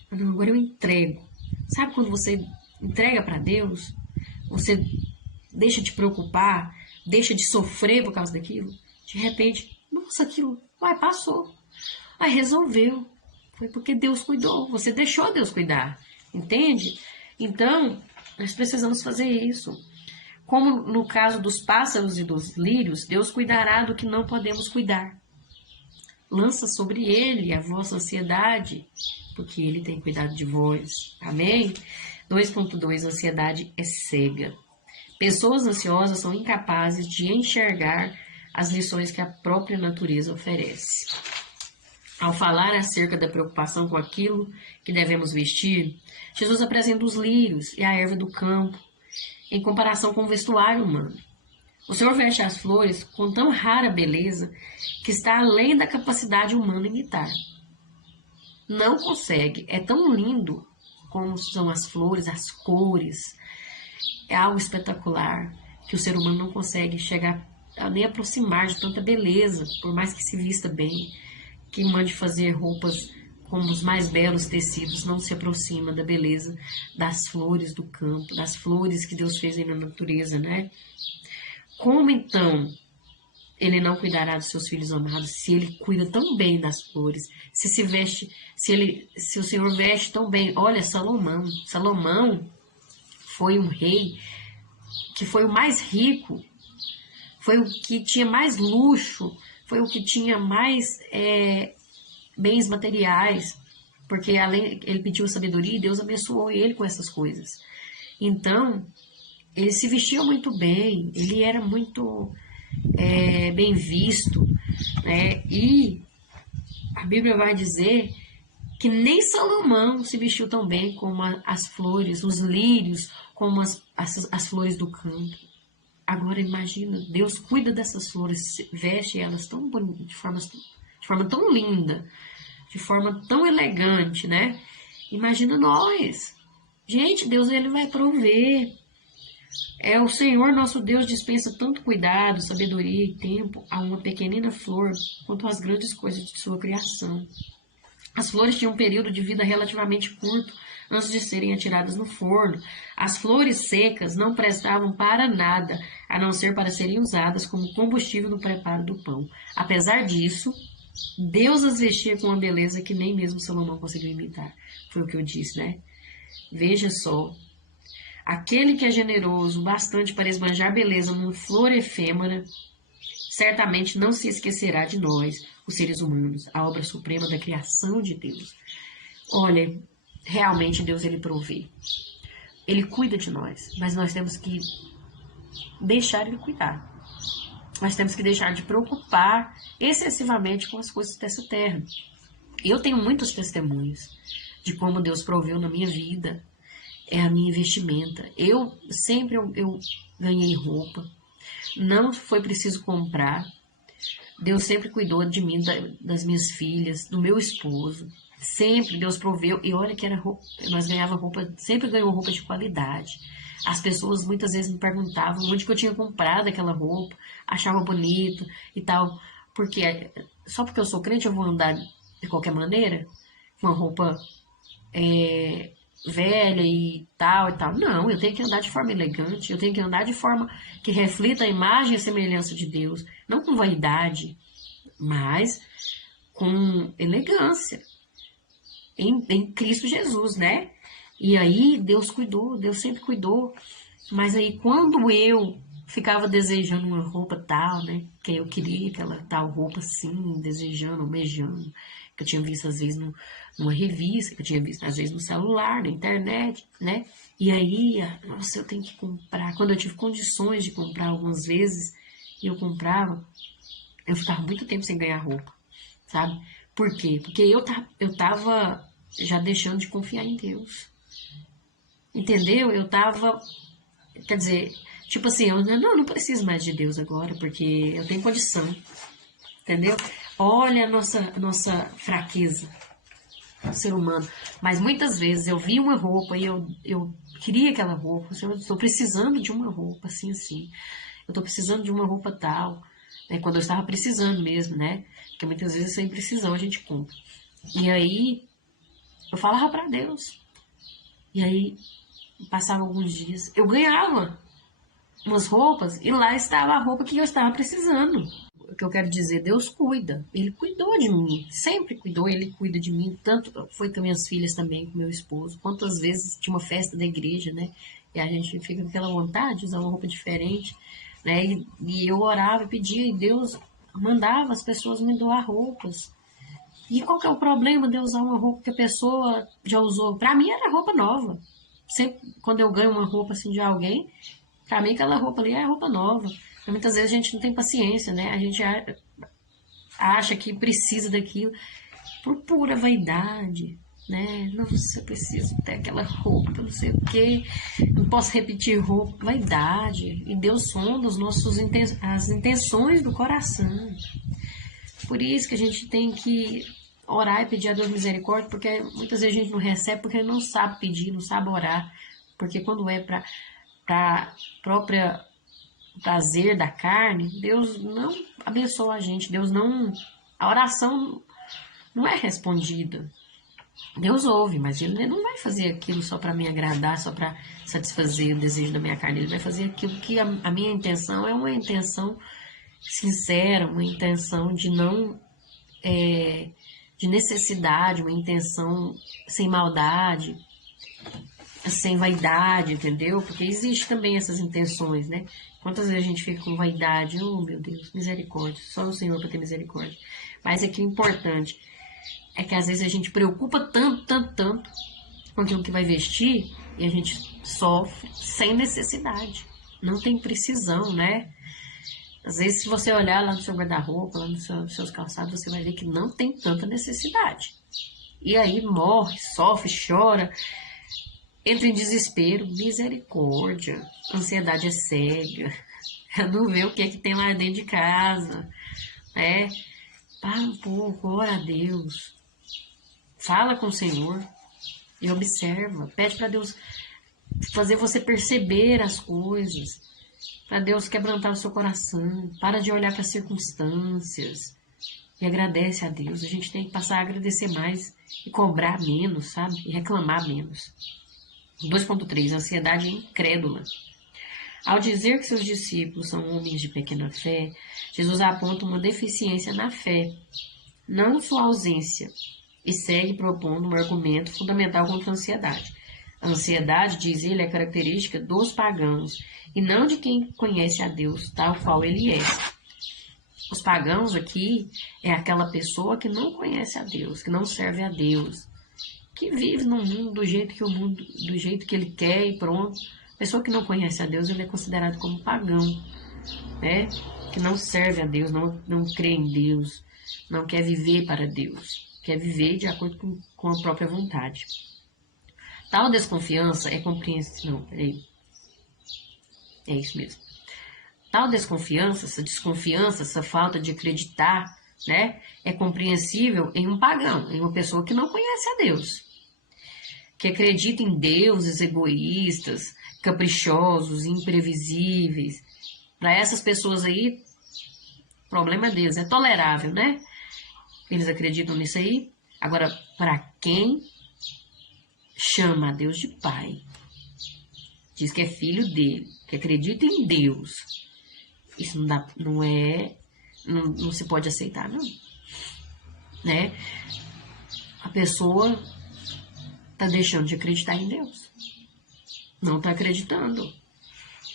agora eu entrego. Sabe quando você entrega para Deus, você deixa de preocupar, deixa de sofrer por causa daquilo, de repente, nossa, aquilo, passou. Resolveu. Foi porque Deus cuidou, você deixou Deus cuidar, entende? Então, nós precisamos fazer isso. Como no caso dos pássaros e dos lírios, Deus cuidará do que não podemos cuidar. Lança sobre ele a vossa ansiedade, porque ele tem cuidado de vós. Amém? 2.2. Ansiedade é cega. Pessoas ansiosas são incapazes de enxergar as lições que a própria natureza oferece. Ao falar acerca da preocupação com aquilo que devemos vestir, Jesus apresenta os lírios e a erva do campo em comparação com o vestuário humano. O Senhor veste as flores com tão rara beleza que está além da capacidade humana imitar. Não consegue, é tão lindo como são as flores, as cores, é algo espetacular que o ser humano não consegue chegar a nem aproximar de tanta beleza, por mais que se vista bem, que mande fazer roupas com os mais belos tecidos, não se aproxima da beleza das flores do campo, das flores que Deus fez aí na natureza, né? Como então ele não cuidará dos seus filhos amados se ele cuida tão bem das flores, se veste, se o Senhor veste tão bem? Olha, Salomão foi um rei que foi o mais rico, foi o que tinha mais luxo, foi o que tinha mais bens materiais, porque além ele pediu sabedoria e Deus abençoou ele com essas coisas. Então, ele se vestia muito bem, ele era muito bem visto, né? E a Bíblia vai dizer que nem Salomão se vestiu tão bem como as flores, os lírios, como as flores do campo. Agora imagina, Deus cuida dessas flores, veste elas tão bonitas, de forma tão linda, de forma tão elegante, né? Imagina nós. Gente, Deus ele vai prover. O Senhor nosso Deus dispensa tanto cuidado, sabedoria e tempo a uma pequenina flor quanto às grandes coisas de sua criação. As flores tinham um período de vida relativamente curto antes de serem atiradas no forno. As flores secas não prestavam para nada, a não ser para serem usadas como combustível no preparo do pão. Apesar disso, Deus as vestia com uma beleza que nem mesmo Salomão conseguiu imitar. Foi o que eu disse, né? Veja só. Aquele que é generoso bastante para esbanjar beleza numa flor efêmera, certamente não se esquecerá de nós, os seres humanos, a obra suprema da criação de Deus. Olha, realmente Deus ele provê. Ele cuida de nós, mas nós temos que deixar ele cuidar. Nós temos que deixar de preocupar excessivamente com as coisas dessa terra. Eu tenho muitos testemunhos de como Deus proveu na minha vida, a minha vestimenta. Eu ganhei roupa, não foi preciso comprar. Deus sempre cuidou de mim, das minhas filhas, do meu esposo. Sempre Deus proveu. E olha que nós ganhava roupa, sempre ganhou roupa de qualidade. As pessoas muitas vezes me perguntavam onde que eu tinha comprado aquela roupa, achava bonito e tal. Porque só porque eu sou crente eu vou andar de qualquer maneira? Uma roupa velha e tal. Não, eu tenho que andar de forma elegante, eu tenho que andar de forma que reflita a imagem e a semelhança de Deus. Não com vaidade, mas com elegância. Em Cristo Jesus, né? E aí Deus cuidou, Deus sempre cuidou. Mas aí quando eu ficava desejando uma roupa tal, né? Que eu queria aquela tal roupa assim, desejando, almejando, que eu tinha visto às vezes numa revista, que eu tinha visto às vezes no celular, na internet, né? E aí, nossa, eu tenho que comprar. Quando eu tive condições de comprar algumas vezes, e eu comprava, eu ficava muito tempo sem ganhar roupa, sabe? Por quê? Porque eu tava já deixando de confiar em Deus. Entendeu? Eu tava, quer dizer, tipo assim, eu não preciso mais de Deus agora, porque eu tenho condição. Entendeu? Olha a nossa fraqueza, o ser humano. Mas muitas vezes eu vi uma roupa e eu queria aquela roupa. Eu estou precisando de uma roupa, assim. Eu estou precisando de uma roupa tal. Né? Quando eu estava precisando mesmo, né? Porque muitas vezes sem precisão a gente compra. E aí eu falava para Deus. E aí passava alguns dias. Eu ganhava umas roupas e lá estava a roupa que eu estava precisando. O que eu quero dizer, Deus cuida. Ele cuidou de mim, sempre cuidou, ele cuida de mim. Tanto foi com minhas filhas também, com meu esposo. Quantas vezes tinha uma festa da igreja, né? E a gente fica com aquela vontade de usar uma roupa diferente, né? E eu orava e pedia, e Deus mandava as pessoas me doar roupas. E qual que é o problema de eu usar uma roupa que a pessoa já usou? Pra mim era roupa nova. Sempre quando eu ganho uma roupa assim de alguém, pra mim aquela roupa ali é roupa nova. Mas muitas vezes a gente não tem paciência, né? A gente acha que precisa daquilo por pura vaidade, né? Nossa, eu preciso ter aquela roupa, não sei o quê, não posso repetir roupa, vaidade. E Deus sonda as intenções do coração. Por isso que a gente tem que orar e pedir a Deus misericórdia, porque muitas vezes a gente não recebe porque não sabe pedir, não sabe orar. Porque quando é para própria prazer da carne, Deus não abençoa a gente, Deus não. A oração não é respondida. Deus ouve, mas Ele não vai fazer aquilo só para me agradar, só para satisfazer o desejo da minha carne. Ele vai fazer aquilo que a minha intenção é uma intenção sincera, uma intenção de não. De necessidade, uma intenção sem maldade, sem vaidade, entendeu? Porque existe também essas intenções, né? Quantas vezes a gente fica com vaidade? Oh, meu Deus, misericórdia. Só o Senhor para ter misericórdia. Mas é que o importante é que às vezes a gente preocupa tanto com aquilo que vai vestir e a gente sofre sem necessidade. Não tem precisão, né? Às vezes, se você olhar lá no seu guarda-roupa, lá nos seus calçados, você vai ver que não tem tanta necessidade. E aí morre, sofre, chora, entra em desespero, misericórdia. Ansiedade é cega. Não vê o que é que tem lá dentro de casa. Né? Para um pouco, ora a Deus. Fala com o Senhor e observa. Pede para Deus fazer você perceber as coisas. Para Deus quebrantar o seu coração. Para de olhar para as circunstâncias. E agradece a Deus. A gente tem que passar a agradecer mais e cobrar menos, sabe? E reclamar menos. 2.3. Ansiedade incrédula. Ao dizer que seus discípulos são homens de pequena fé, Jesus aponta uma deficiência na fé, não sua ausência, e segue propondo um argumento fundamental contra a ansiedade. A ansiedade, diz ele, é característica dos pagãos e não de quem conhece a Deus, tal qual ele é. Os pagãos aqui é aquela pessoa que não conhece a Deus, que não serve a Deus, que vive no mundo do jeito que ele quer e pronto. Pessoa que não conhece a Deus, ele é considerado como pagão, né? Que não serve a Deus, não crê em Deus, não quer viver para Deus, quer viver de acordo com a própria vontade. Tal desconfiança é compreensível. Não, peraí. É isso mesmo. Tal desconfiança, essa falta de acreditar, né, é compreensível em um pagão, em uma pessoa que não conhece a Deus, que acredita em deuses egoístas, caprichosos, imprevisíveis. Para essas pessoas aí, o problema deles é tolerável, né? Eles acreditam nisso aí. Agora, para quem chama a Deus de Pai, diz que é filho dele, que acredita em Deus, isso não se pode aceitar, não. Né? A pessoa está deixando de acreditar em Deus. Não está acreditando.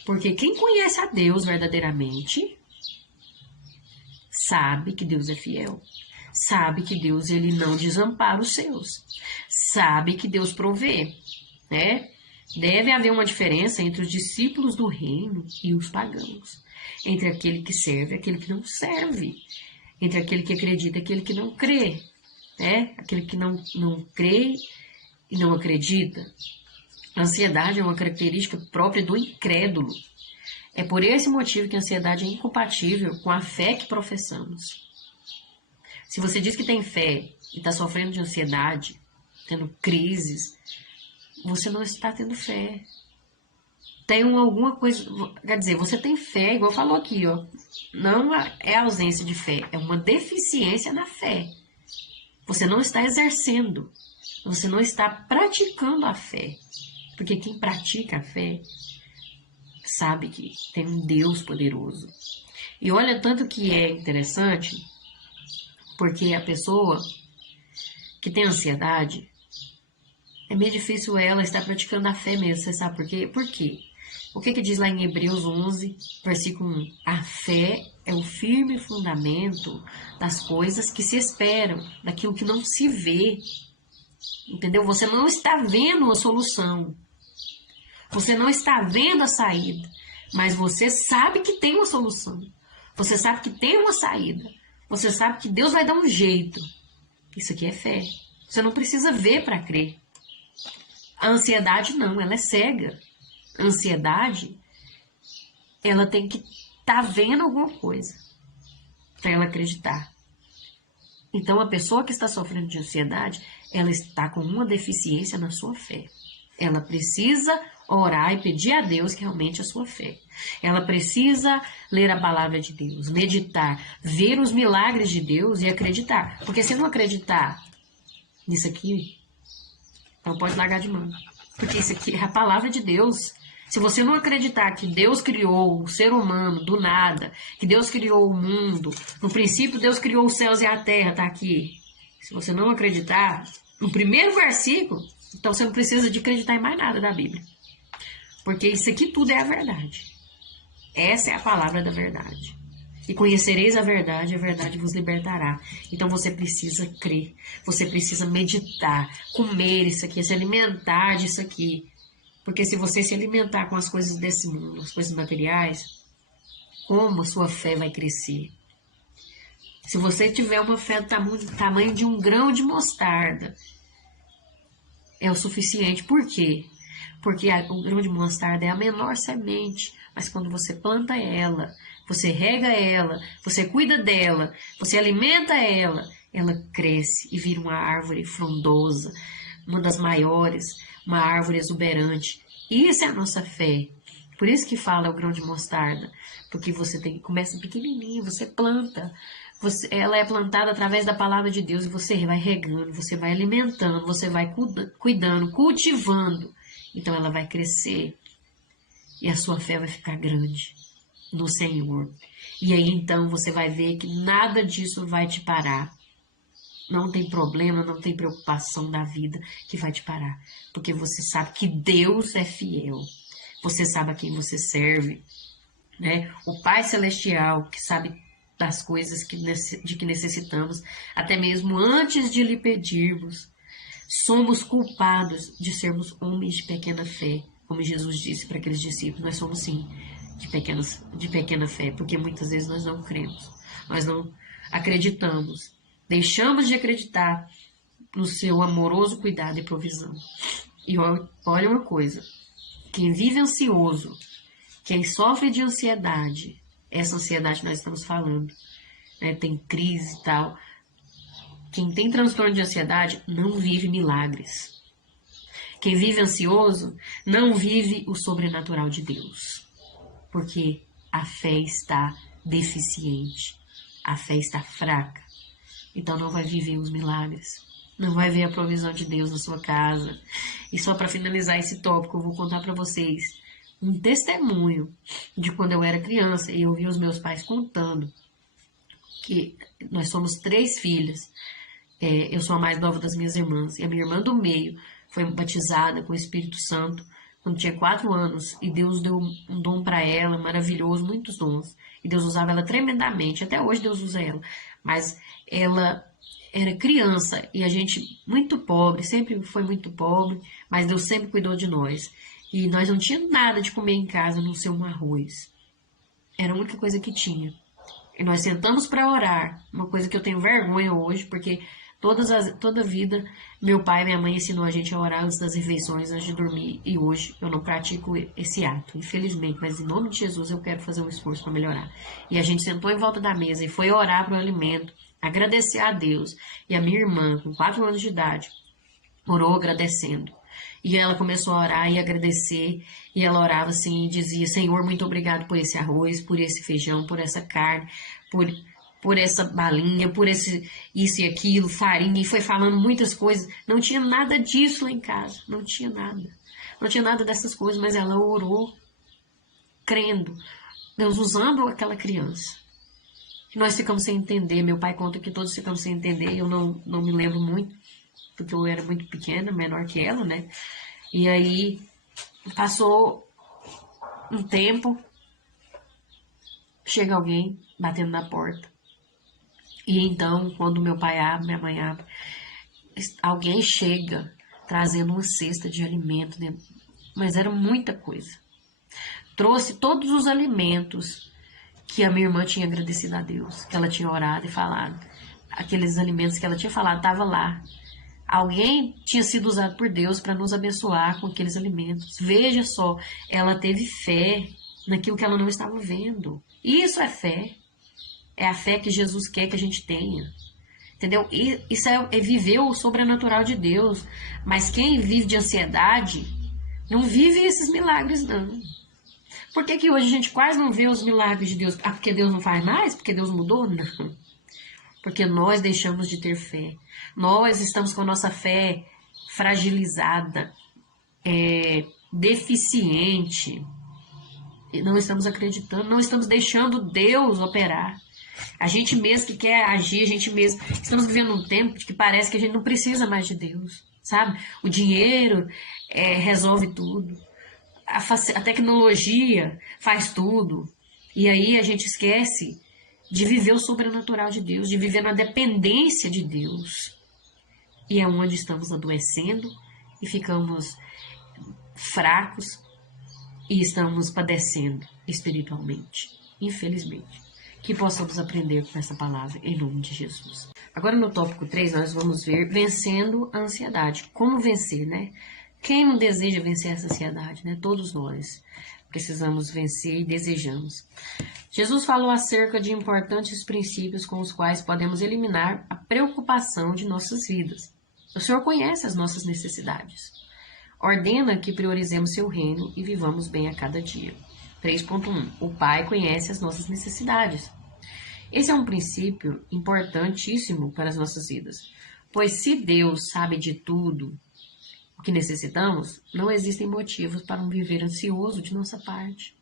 Porque quem conhece a Deus verdadeiramente sabe que Deus é fiel. Sabe que Deus ele não desampara os seus. Sabe que Deus provê, né? Deve haver uma diferença entre os discípulos do reino e os pagãos. Entre aquele que serve e aquele que não serve. Entre aquele que acredita e aquele que não crê. Né? Aquele que não crê e não acredita. A ansiedade é uma característica própria do incrédulo. É por esse motivo que a ansiedade é incompatível com a fé que professamos. Se você diz que tem fé e está sofrendo de ansiedade, tendo crises, você não está tendo fé. Tem alguma coisa... Quer dizer, você tem fé, igual falou aqui, ó. Não é ausência de fé, é uma deficiência na fé. Você não está exercendo. Você não está praticando a fé. Porque quem pratica a fé sabe que tem um Deus poderoso. E olha tanto que é interessante, porque a pessoa que tem ansiedade, É meio difícil ela estar praticando a fé mesmo. Você sabe por quê? Por quê? O que diz lá em Hebreus 11, versículo 1? A fé é o firme fundamento das coisas que se esperam, daquilo que não se vê. Entendeu? Você não está vendo a solução. Você não está vendo a saída. Mas você sabe que tem uma solução. Você sabe que tem uma saída. Você sabe que Deus vai dar um jeito. Isso aqui é fé. Você não precisa ver para crer. A ansiedade não, ela é cega. A ansiedade, ela tem que estar vendo alguma coisa para ela acreditar. Então, a pessoa que está sofrendo de ansiedade, ela está com uma deficiência na sua fé. Ela precisa orar e pedir a Deus que realmente a sua fé. Ela precisa ler a palavra de Deus, meditar, ver os milagres de Deus e acreditar. Porque se não acreditar nisso aqui, então pode largar de mão. Porque isso aqui é a palavra de Deus. Se você não acreditar que Deus criou o ser humano do nada, que Deus criou o mundo, no princípio Deus criou os céus e a terra, tá aqui. Se você não acreditar no primeiro versículo, então você não precisa de acreditar em mais nada da Bíblia. Porque isso aqui tudo é a verdade. Essa é a palavra da verdade. E conhecereis a verdade vos libertará. Então você precisa crer, você precisa meditar, comer isso aqui, se alimentar disso aqui. Porque se você se alimentar com as coisas desse mundo, as coisas materiais, como a sua fé vai crescer? Se você tiver uma fé do tamanho de um grão de mostarda, é o suficiente. Por quê? Porque o grão de mostarda é a menor semente, mas quando você planta ela, você rega ela, você cuida dela, você alimenta ela, ela cresce e vira uma árvore frondosa, uma das maiores, uma árvore exuberante. Isso é a nossa fé. Por isso que fala o grão de mostarda, porque você começa pequenininho, você planta. Ela é plantada através da palavra de Deus e você vai regando, você vai alimentando, você vai cuidando, cultivando. Então ela vai crescer e a sua fé vai ficar grande no Senhor. E aí então você vai ver que nada disso vai te parar. Não tem problema, não tem preocupação da vida que vai te parar. Porque você sabe que Deus é fiel. Você sabe a quem você serve, né? O Pai Celestial que sabe das coisas de que necessitamos, até mesmo antes de lhe pedirmos. Somos culpados de sermos homens de pequena fé, como Jesus disse para aqueles discípulos. Nós somos sim de pequena fé, porque muitas vezes nós não cremos, nós não acreditamos, deixamos de acreditar no seu amoroso cuidado e provisão. E olha uma coisa, quem vive ansioso, quem sofre de ansiedade, essa ansiedade que nós estamos falando, né, tem crise e tal, quem tem transtorno de ansiedade não vive milagres. Quem vive ansioso não vive o sobrenatural de Deus. Porque a fé está deficiente. A fé está fraca. Então não vai viver os milagres. Não vai ver a provisão de Deus na sua casa. E só para finalizar esse tópico, eu vou contar para vocês um testemunho de quando eu era criança e eu vi os meus pais contando que nós somos 3 filhas. Eu sou a mais nova das minhas irmãs. E a minha irmã do meio foi batizada com o Espírito Santo quando tinha 4 anos. E Deus deu um dom para ela, maravilhoso, muitos dons. E Deus usava ela tremendamente. Até hoje Deus usa ela. Mas ela era criança e a gente muito pobre, sempre foi muito pobre. Mas Deus sempre cuidou de nós. E nós não tínhamos nada de comer em casa, a não ser um arroz. Era a única coisa que tinha. E nós sentamos para orar. Uma coisa que eu tenho vergonha hoje, porque toda a vida, meu pai e minha mãe ensinou a gente a orar antes das refeições, antes de dormir. E hoje eu não pratico esse ato, infelizmente. Mas em nome de Jesus eu quero fazer um esforço para melhorar. E a gente sentou em volta da mesa e foi orar para o alimento, agradecer a Deus. E a minha irmã, com 4 anos de idade, orou agradecendo. E ela começou a orar e agradecer. E ela orava assim e dizia: Senhor, muito obrigado por esse arroz, por esse feijão, por essa carne, por essa balinha, por isso e aquilo, farinha. E foi falando muitas coisas. Não tinha nada disso lá em casa. Não tinha nada. Não tinha nada dessas coisas, mas ela orou crendo. Deus usando aquela criança. E nós ficamos sem entender. Meu pai conta que todos ficamos sem entender. Eu não me lembro muito. porque eu era muito pequena, menor que ela, né? E aí passou um tempo, chega alguém batendo na porta. E então, quando meu pai abre, minha mãe abre, alguém chega trazendo uma cesta de alimento, né? Mas era muita coisa. Trouxe todos os alimentos que a minha irmã tinha agradecido a Deus, que ela tinha orado e falado. Aqueles alimentos que ela tinha falado, estava lá. Alguém tinha sido usado por Deus para nos abençoar com aqueles alimentos. Veja só, ela teve fé naquilo que ela não estava vendo. Isso é fé. É a fé que Jesus quer que a gente tenha. Entendeu? Isso é viver o sobrenatural de Deus. Mas quem vive de ansiedade não vive esses milagres, não. Por que hoje a gente quase não vê os milagres de Deus? Ah, porque Deus não faz mais? Porque Deus mudou? Não. Porque nós deixamos de ter fé. Nós estamos com a nossa fé fragilizada, deficiente. E não estamos acreditando, não estamos deixando Deus operar. A gente mesmo que quer agir, a gente mesmo... Estamos vivendo um tempo que parece que a gente não precisa mais de Deus, sabe? O dinheiro resolve tudo. A tecnologia faz tudo. E aí a gente esquece de viver o sobrenatural de Deus, de viver na dependência de Deus. E é onde estamos adoecendo e ficamos fracos e estamos padecendo espiritualmente, infelizmente. Que possamos aprender com essa palavra, em nome de Jesus. Agora no tópico 3, nós vamos ver vencendo a ansiedade. Como vencer, né? Quem não deseja vencer essa ansiedade, né? Todos nós precisamos vencer e desejamos. Jesus falou acerca de importantes princípios com os quais podemos eliminar a preocupação de nossas vidas. O Senhor conhece as nossas necessidades. Ordena que priorizemos seu reino e vivamos bem a cada dia. 3.1. O Pai conhece as nossas necessidades. Esse é um princípio importantíssimo para as nossas vidas, pois se Deus sabe de tudo o que necessitamos, não existem motivos para um viver ansioso de nossa parte.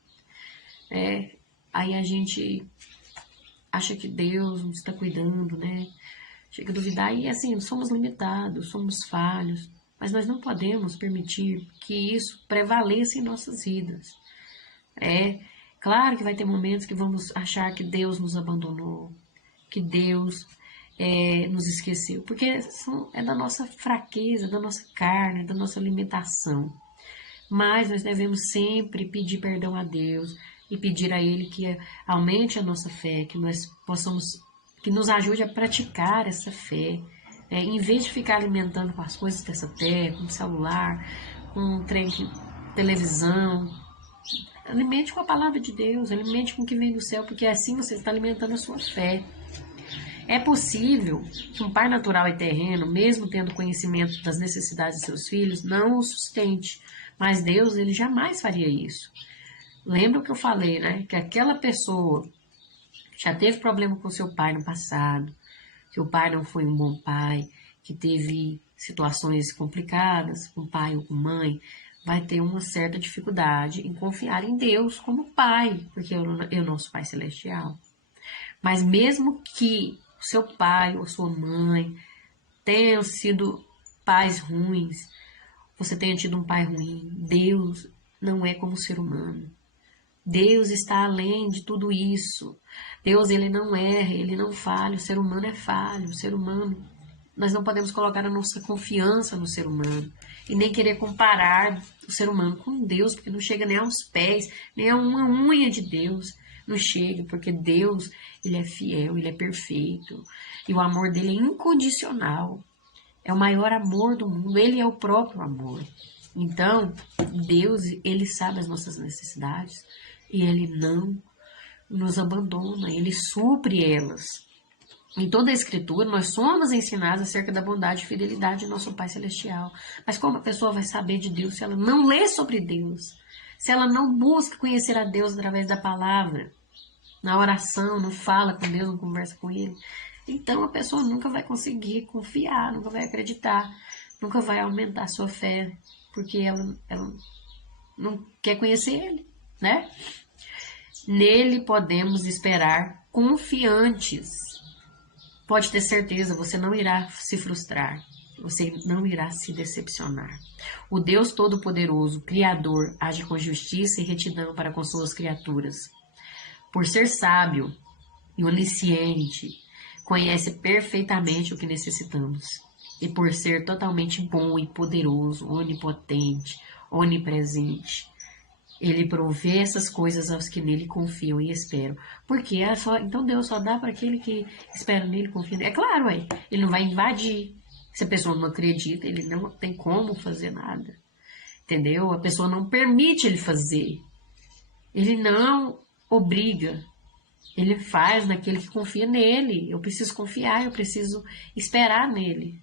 Aí a gente acha que Deus não está cuidando, né? Chega a duvidar e assim, somos limitados, somos falhos, mas nós não podemos permitir que isso prevaleça em nossas vidas. Claro que vai ter momentos que vamos achar que Deus nos abandonou, que Deus nos esqueceu, porque é da nossa fraqueza, da nossa carne, da nossa limitação. Mas nós devemos sempre pedir perdão a Deus e pedir a Ele que aumente a nossa fé, que nós possamos, que nos ajude a praticar essa fé, em vez de ficar alimentando com as coisas dessa terra, com o celular, com televisão. Alimente com a palavra de Deus, alimente com o que vem do céu, porque assim você está alimentando a sua fé. É possível que um pai natural e terreno, mesmo tendo conhecimento das necessidades de seus filhos, não o sustente, mas Deus, ele jamais faria isso. Lembra o que eu falei, né? Que aquela pessoa já teve problema com seu pai no passado, que o pai não foi um bom pai, que teve situações complicadas com o pai ou com a mãe, vai ter uma certa dificuldade em confiar em Deus como pai, porque é o nosso Pai Celestial. Mas mesmo que o seu pai ou sua mãe tenham sido pais ruins, você tenha tido um pai ruim, Deus não é como ser humano. Deus está além de tudo isso. Deus, ele não erra, ele não falha, o ser humano é falho, o ser humano... Nós não podemos colocar a nossa confiança no ser humano e nem querer comparar o ser humano com Deus, porque não chega nem aos pés, nem a uma unha de Deus. Não chega, porque Deus, ele é fiel, ele é perfeito. E o amor dele é incondicional. É o maior amor do mundo, ele é o próprio amor. Então, Deus, ele sabe as nossas necessidades e ele não nos abandona, ele supre elas. Em toda a Escritura, nós somos ensinados acerca da bondade e fidelidade de nosso Pai Celestial. Mas como a pessoa vai saber de Deus se ela não lê sobre Deus? Se ela não busca conhecer a Deus através da palavra? Na oração, não fala com Deus, não conversa com Ele? Então a pessoa nunca vai conseguir confiar, nunca vai acreditar, nunca vai aumentar a sua fé, porque ela não quer conhecer Ele, né? Nele podemos esperar confiantes. Pode ter certeza, você não irá se frustrar. Você não irá se decepcionar. O Deus Todo-Poderoso, Criador, age com justiça e retidão para com suas criaturas. Por ser sábio e onisciente, conhece perfeitamente o que necessitamos. E por ser totalmente bom e poderoso, onipotente, onipresente, ele provê essas coisas aos que nele confiam e esperam. Porque então Deus só dá para aquele que espera nele e confia nele. É claro, ele não vai invadir. Se a pessoa não acredita, ele não tem como fazer nada. Entendeu? A pessoa não permite ele fazer. Ele não obriga. Ele faz naquele que confia nele. Eu preciso confiar, eu preciso esperar nele.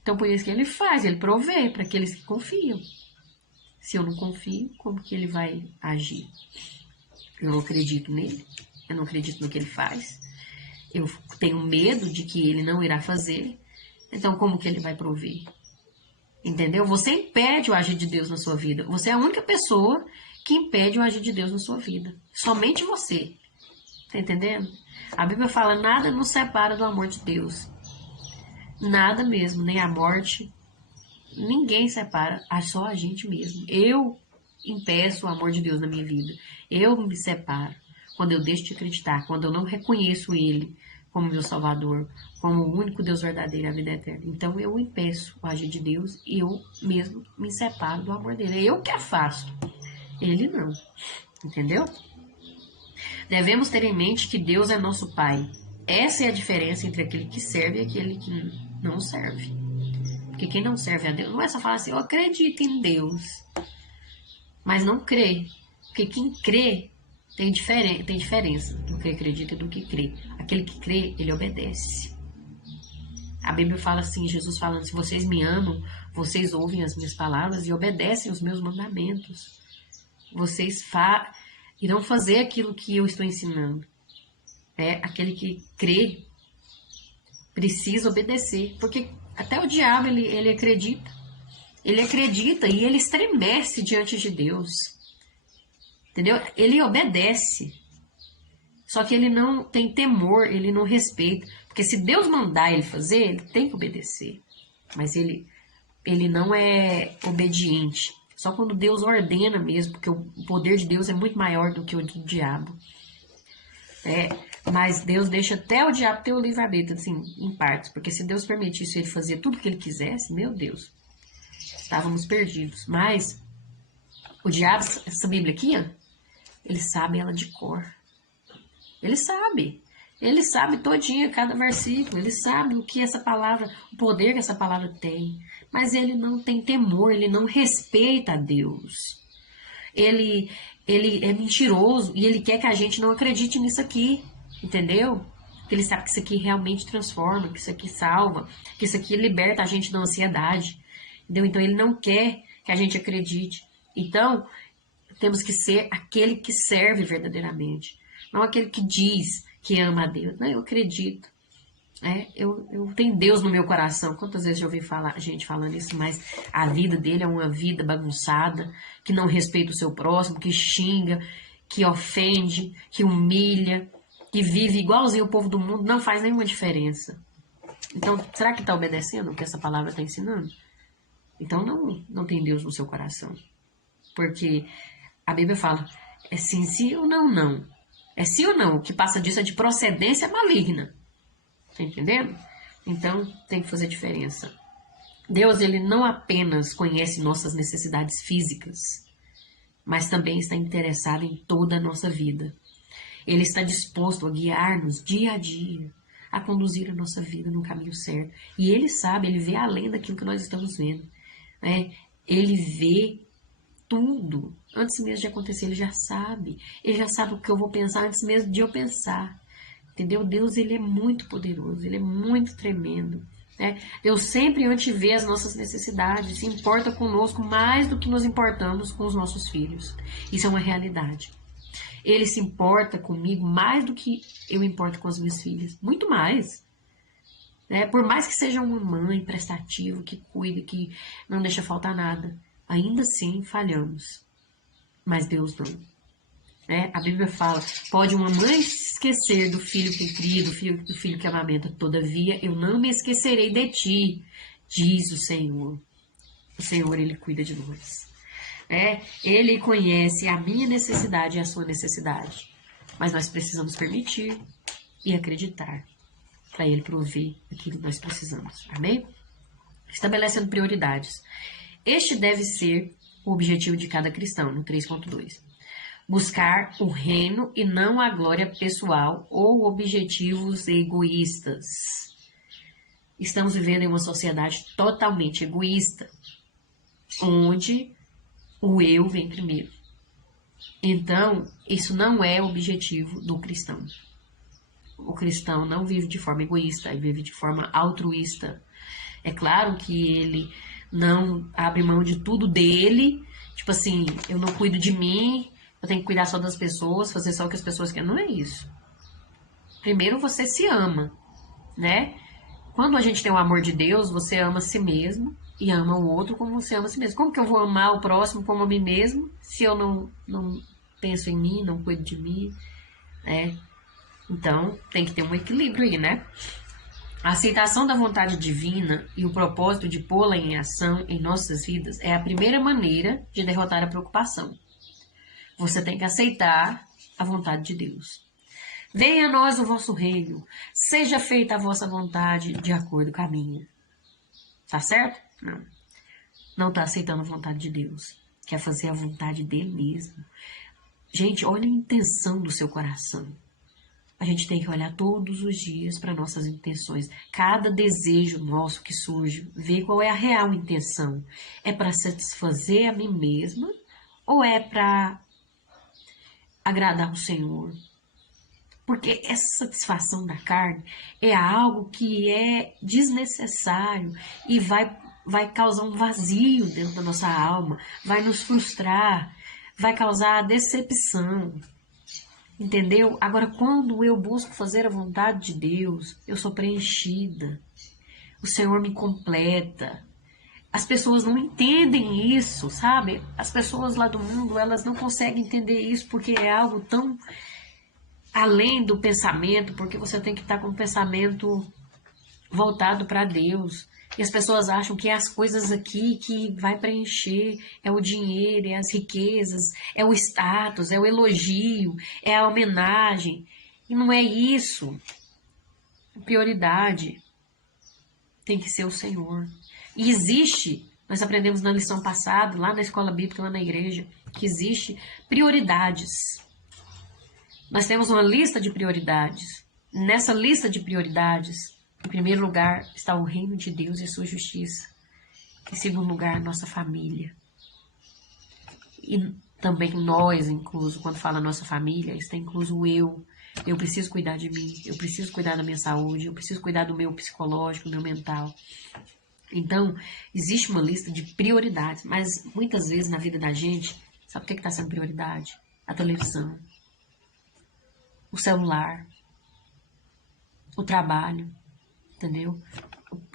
Então, por isso que ele faz, ele provê para aqueles que confiam. Se eu não confio, como que ele vai agir? Eu não acredito nele, eu não acredito no que ele faz. Eu tenho medo de que ele não irá fazer. Então, como que ele vai prover? Entendeu? Você impede o agir de Deus na sua vida. Você é a única pessoa que impede o agir de Deus na sua vida. Somente você. Tá entendendo? A Bíblia fala, nada nos separa do amor de Deus. Nada mesmo, nem a morte. Ninguém separa, só a gente mesmo. Eu impeço o amor de Deus na minha vida. Eu me separo quando eu deixo de acreditar, quando eu não reconheço Ele como meu Salvador, como o único Deus verdadeiro, a vida eterna. Então eu impeço o agir de Deus e eu mesmo me separo do amor dele. É eu que afasto, ele não. Entendeu? Devemos ter em mente que Deus é nosso Pai. Essa é a diferença entre aquele que serve e aquele que não serve. Porque quem não serve a Deus não é só falar assim, eu acredito em Deus, mas não crê. Porque quem crê tem diferença do que acredita e do que crê. Aquele que crê, ele obedece. A Bíblia fala assim, Jesus falando, se vocês me amam, vocês ouvem as minhas palavras e obedecem os meus mandamentos. Vocês irão fazer aquilo que eu estou ensinando. Aquele que crê precisa obedecer. Porque até o diabo, ele acredita. Ele acredita e ele estremece diante de Deus. Entendeu? Ele obedece. Só que ele não tem temor, ele não respeita. Porque se Deus mandar ele fazer, ele tem que obedecer. Mas ele não é obediente. Só quando Deus ordena mesmo, porque o poder de Deus é muito maior do que o do diabo. Mas Deus deixa até o diabo ter o livre-arbítrio, assim, em partes. Porque se Deus permitisse ele fazer tudo o que ele quisesse, meu Deus, estávamos perdidos. Mas o diabo, essa Bíblia aqui, ó, ele sabe ela de cor. Ele sabe todinha cada versículo. Ele sabe o que essa palavra, o poder que essa palavra tem. Mas ele não tem temor, ele não respeita a Deus. Ele é mentiroso e ele quer que a gente não acredite nisso aqui. Entendeu? Porque ele sabe que isso aqui realmente transforma, que isso aqui salva, que isso aqui liberta a gente da ansiedade. Entendeu? Então ele não quer que a gente acredite. Então, temos que ser aquele que serve verdadeiramente. Não aquele que diz que ama a Deus. Não, eu acredito. Eu tenho Deus no meu coração. Quantas vezes eu ouvi gente falando isso, mas a vida dele é uma vida bagunçada, que não respeita o seu próximo, que xinga, que ofende, que humilha, que vive igualzinho o povo do mundo, não faz nenhuma diferença. Então, será que está obedecendo o que essa palavra está ensinando? Então, não tem Deus no seu coração. Porque a Bíblia fala, é sim, sim ou não, não. É sim ou não, o que passa disso é de procedência maligna. Tá entendendo? Então, tem que fazer diferença. Deus, ele não apenas conhece nossas necessidades físicas, mas também está interessado em toda a nossa vida. Ele está disposto a guiar-nos dia a dia, a conduzir a nossa vida no caminho certo. E ele sabe, ele vê além daquilo que nós estamos vendo. Ele vê tudo. Antes mesmo de acontecer, ele já sabe. Ele já sabe o que eu vou pensar antes mesmo de eu pensar. Entendeu? Deus, ele é muito poderoso, ele é muito tremendo. Deus sempre antevê as nossas necessidades, se importa conosco mais do que nos importamos com os nossos filhos. Isso é uma realidade. Ele se importa comigo mais do que eu importo com as minhas filhas. Muito mais. Por mais que seja uma mãe prestativa, que cuida, que não deixa faltar nada, ainda assim falhamos. Mas Deus não. A Bíblia fala, pode uma mãe se esquecer do filho que cria, do filho que amamenta. Todavia, eu não me esquecerei de ti, diz o Senhor. O Senhor, Ele cuida de nós. Ele conhece a minha necessidade e a sua necessidade. Mas nós precisamos permitir e acreditar para Ele prover aquilo que nós precisamos. Amém? Estabelecendo prioridades. Este deve ser o objetivo de cada cristão, no 3.2. Buscar o reino e não a glória pessoal ou objetivos egoístas. Estamos vivendo em uma sociedade totalmente egoísta, onde o eu vem primeiro. Então, isso não é o objetivo do cristão. O cristão não vive de forma egoísta, ele vive de forma altruísta. É claro que ele não abre mão de tudo dele, tipo assim, eu não cuido de mim, eu tenho que cuidar só das pessoas, fazer só o que as pessoas querem. Não é isso. Primeiro você se ama, né? Quando a gente tem o amor de Deus, você ama a si mesmo e ama o outro como você ama a si mesmo. Como que eu vou amar o próximo como a mim mesmo se eu não penso em mim, não cuido de mim, né? Então, tem que ter um equilíbrio aí, né? A aceitação da vontade divina e o propósito de pô-la em ação em nossas vidas é a primeira maneira de derrotar a preocupação. Você tem que aceitar a vontade de Deus. Venha a nós o vosso reino, seja feita a vossa vontade de acordo com a minha. Tá certo? Não. Não está aceitando a vontade de Deus. Quer fazer a vontade dele mesmo. Gente, olha a intenção do seu coração. A gente tem que olhar todos os dias para nossas intenções. Cada desejo nosso que surge, ver qual é a real intenção. É para satisfazer a mim mesma ou é para agradar o Senhor? Porque essa satisfação da carne é algo que é desnecessário e vai causar um vazio dentro da nossa alma, vai nos frustrar, vai causar decepção. Entendeu? Agora, quando eu busco fazer a vontade de Deus, eu sou preenchida. O Senhor me completa. As pessoas não entendem isso, sabe? As pessoas lá do mundo, elas não conseguem entender isso porque é algo tão além do pensamento, porque você tem que estar com o pensamento voltado para Deus. E as pessoas acham que é as coisas aqui que vai preencher, é o dinheiro, é as riquezas, é o status, é o elogio, é a homenagem. E não é isso. A prioridade tem que ser o Senhor. E existe, nós aprendemos na lição passada, lá na escola bíblica, lá na igreja, que existe prioridades. Nós temos uma lista de prioridades. Nessa lista de prioridades, em primeiro lugar está o reino de Deus e a sua justiça. Em segundo lugar, nossa família. E também nós, incluso, quando fala nossa família, está incluso o eu. Eu preciso cuidar de mim, eu preciso cuidar da minha saúde, eu preciso cuidar do meu psicológico, do meu mental. Então, existe uma lista de prioridades, mas muitas vezes na vida da gente, sabe o que está sendo prioridade? A televisão, o celular, o trabalho. Entendeu?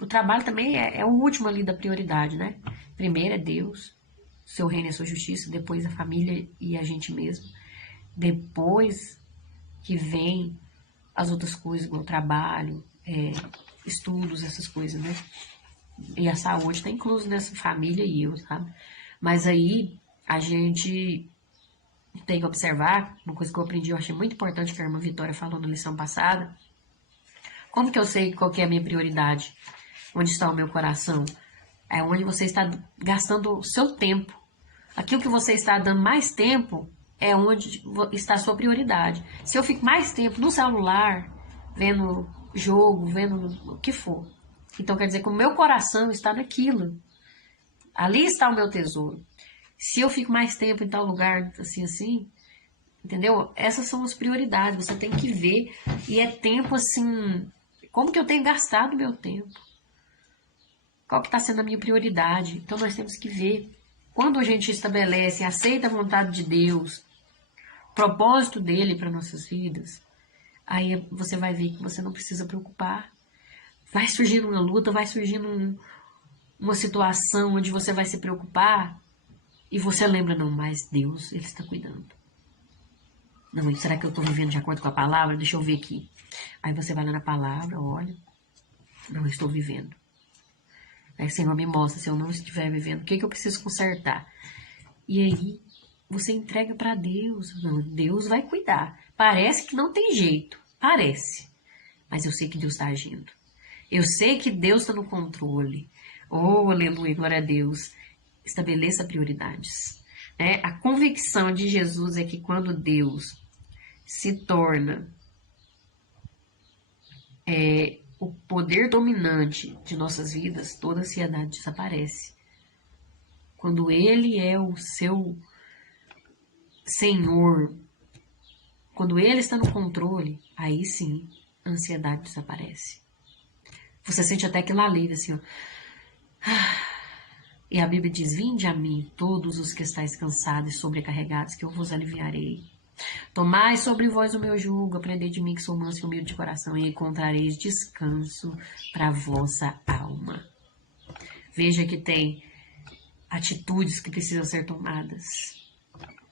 O trabalho também é o último ali da prioridade, né? Primeiro é Deus, seu reino e a sua justiça, depois a família e a gente mesmo. Depois que vem as outras coisas, como o trabalho, estudos, essas coisas, né? E a saúde está incluso nessa família e eu, sabe? Mas aí a gente tem que observar, uma coisa que eu aprendi, eu achei muito importante, que a irmã Vitória falou na lição passada. Como que eu sei qual que é a minha prioridade? Onde está o meu coração? É onde você está gastando o seu tempo. Aquilo que você está dando mais tempo é onde está a sua prioridade. Se eu fico mais tempo no celular, vendo jogo, vendo o que for, então quer dizer que o meu coração está naquilo. Ali está o meu tesouro. Se eu fico mais tempo em tal lugar, assim, entendeu? Essas são as prioridades. Você tem que ver. E é tempo assim... Como que eu tenho gastado meu tempo? Qual que está sendo a minha prioridade? Então nós temos que ver. Quando a gente estabelece, aceita a vontade de Deus, o propósito dele para nossas vidas, aí você vai ver que você não precisa preocupar. Vai surgindo uma luta, vai surgindo uma situação onde você vai se preocupar e você lembra, não, mas Deus, Ele está cuidando. Não, será que eu estou vivendo de acordo com a palavra? Deixa eu ver aqui. Aí você vai lá na palavra, olha, não estou vivendo. Aí, Senhor, me mostra se eu não estiver vivendo, o que eu preciso consertar? E aí, você entrega para Deus. Não, Deus vai cuidar. Parece que não tem jeito. Parece. Mas eu sei que Deus está agindo. Eu sei que Deus está no controle. Oh, aleluia, glória a Deus. Estabeleça prioridades. A convicção de Jesus é que quando Deus se torna o poder dominante de nossas vidas, toda ansiedade desaparece. Quando Ele é o seu Senhor, quando Ele está no controle, aí sim a ansiedade desaparece. Você sente até aquele alívio assim, ó. E a Bíblia diz: vinde a mim, todos os que estáis cansados e sobrecarregados, que eu vos aliviarei. Tomai sobre vós o meu jugo, aprendei de mim que sou manso e humilde de coração, e encontrareis descanso para a vossa alma. Veja que tem atitudes que precisam ser tomadas.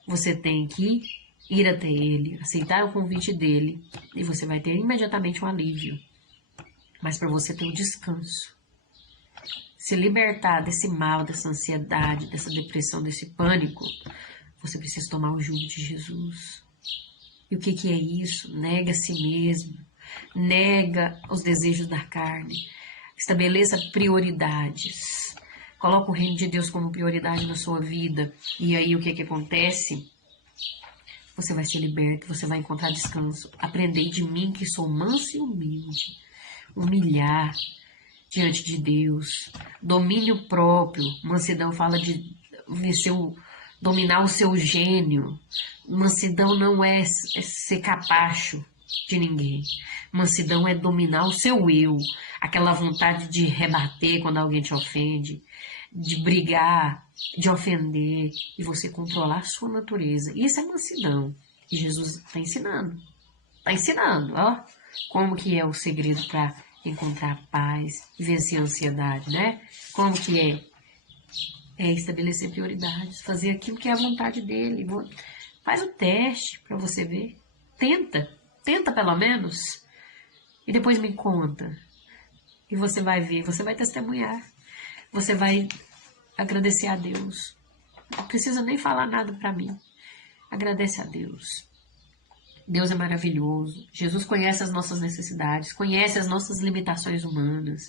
Você tem que ir até Ele, aceitar o convite dEle, e você vai ter imediatamente um alívio. Mas para você ter um descanso, se libertar desse mal, dessa ansiedade, dessa depressão, desse pânico, você precisa tomar o jugo de Jesus. E o que é isso? Nega a si mesmo, nega os desejos da carne, estabeleça prioridades, coloca o reino de Deus como prioridade na sua vida. E aí o que acontece? Você vai ser liberto, você vai encontrar descanso. Aprendei de mim que sou manso e humilde. Humilhar diante de Deus. Domínio próprio. Mansidão fala de vencer dominar o seu gênio. Mansidão não é ser capacho de ninguém. Mansidão é dominar o seu eu. Aquela vontade de rebater quando alguém te ofende, de brigar, de ofender, e você controlar a sua natureza. Isso é mansidão. E Jesus está ensinando. Está ensinando, ó. Como que é o segredo para encontrar paz e vencer a ansiedade, né? Como que é? É estabelecer prioridades, fazer aquilo que é a vontade dele. Faz o teste para você ver. Tenta pelo menos. E depois me conta. E você vai ver, você vai testemunhar. Você vai agradecer a Deus. Não precisa nem falar nada para mim. Agradece a Deus. Deus é maravilhoso. Jesus conhece as nossas necessidades, conhece as nossas limitações humanas